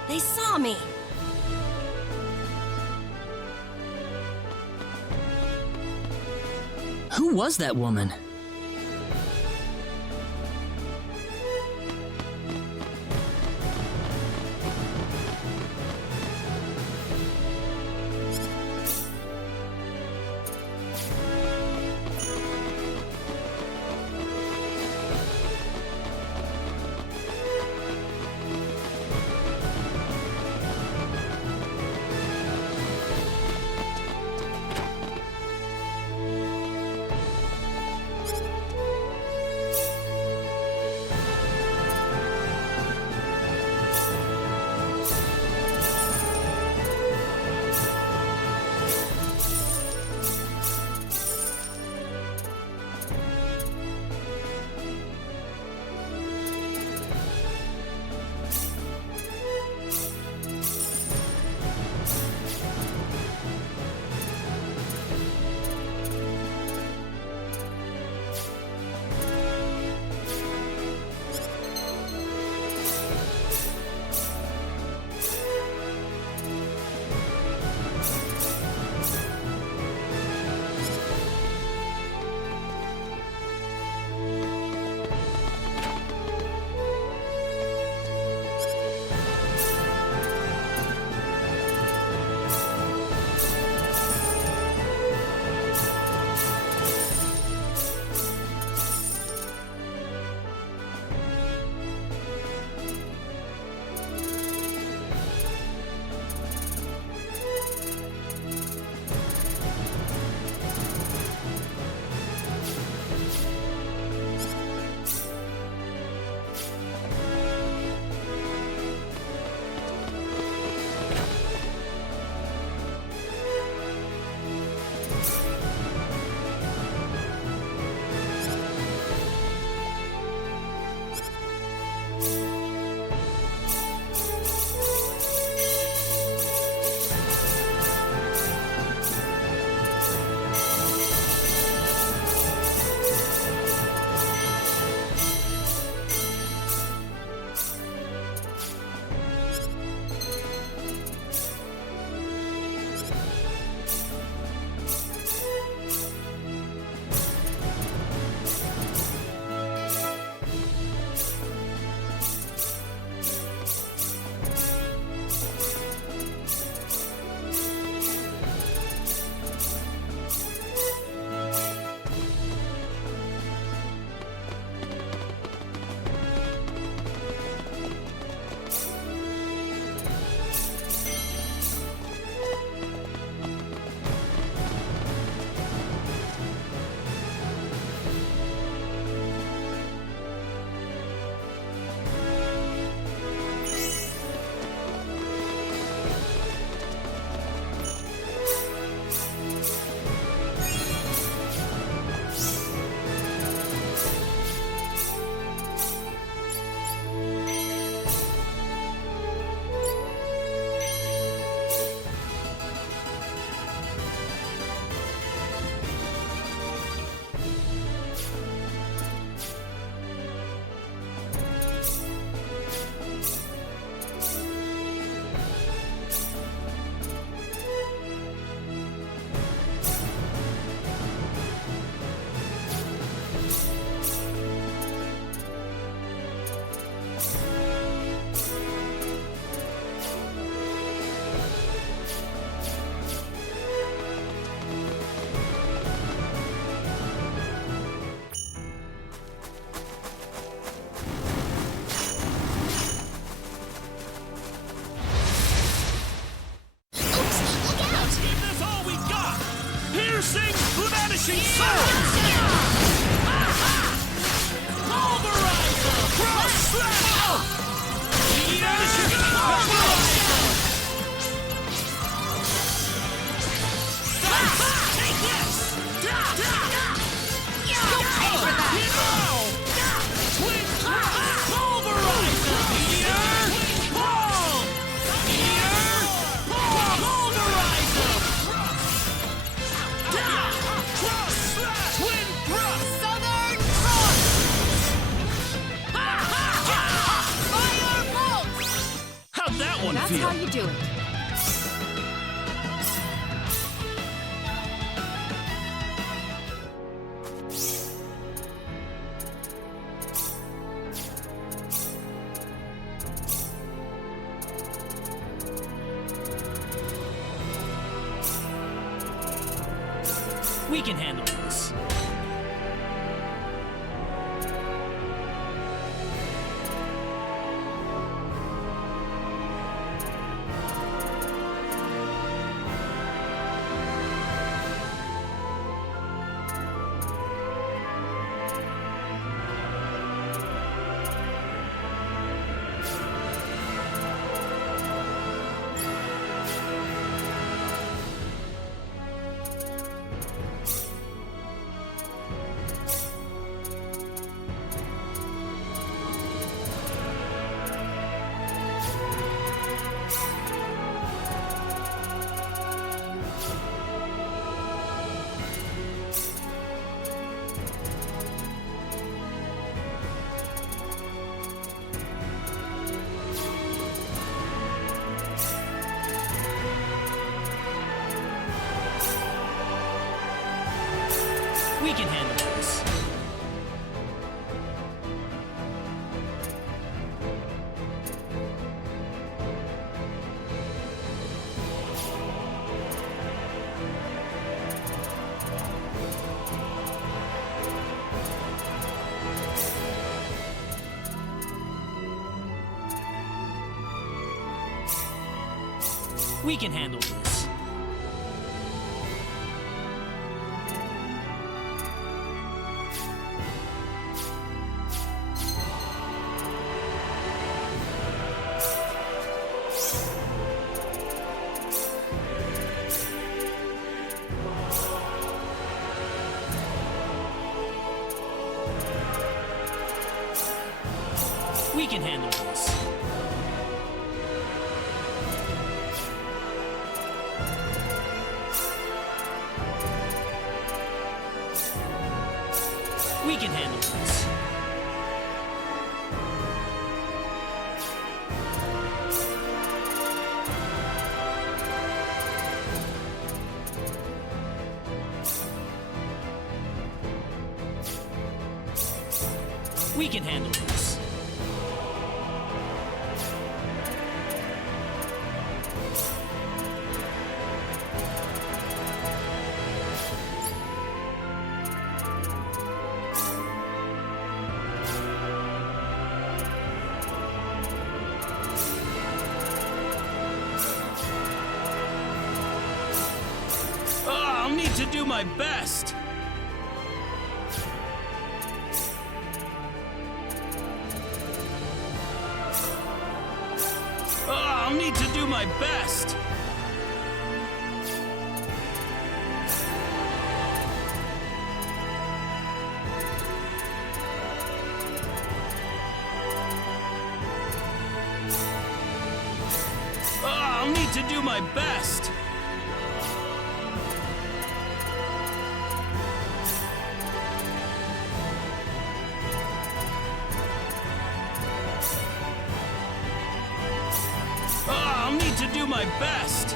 They saw me! Who was that woman? Vanishing swords! Pulverizer! Cross slash! Vanishing pulverizer! Take this! Go pay for that! Twin pulverizer! Meteor! Pull! Meteor! Pull! Pulverizer! Cross slash! one That's feel? how you do it. We can handle this. We can handle this. We can handle this. We can handle this. We can handle this. We can handle this. I'll need to do my best. I'll need to do my best. I'll need to do my best. I'll need to do my best.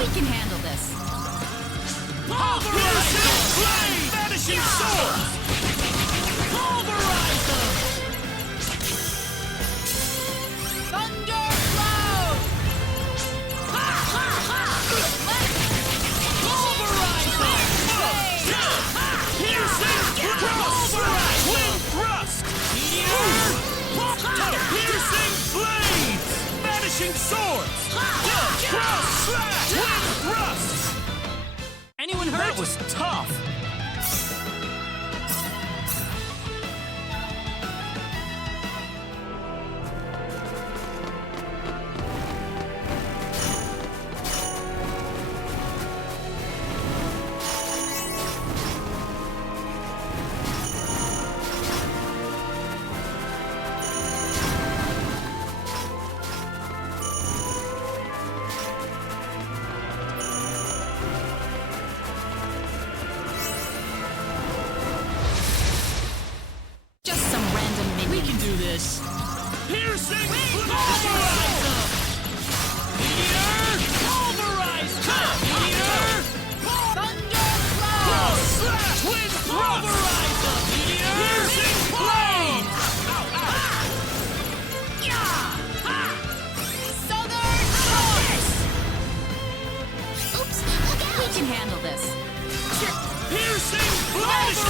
We can handle this. Pulverize them! Flame! Vanishing swords! Pulverize them! Thunder cloud! Ha ha ha! Pulverize them! Piercing cross! Wind thrust! Meteor! Piercing blades! Vanishing swords! Cross slash! Wind thrust! Anyone hurt? That was tough. That's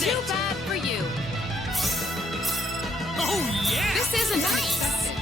Too it! bad for you. Oh, yeah! This isn't nice.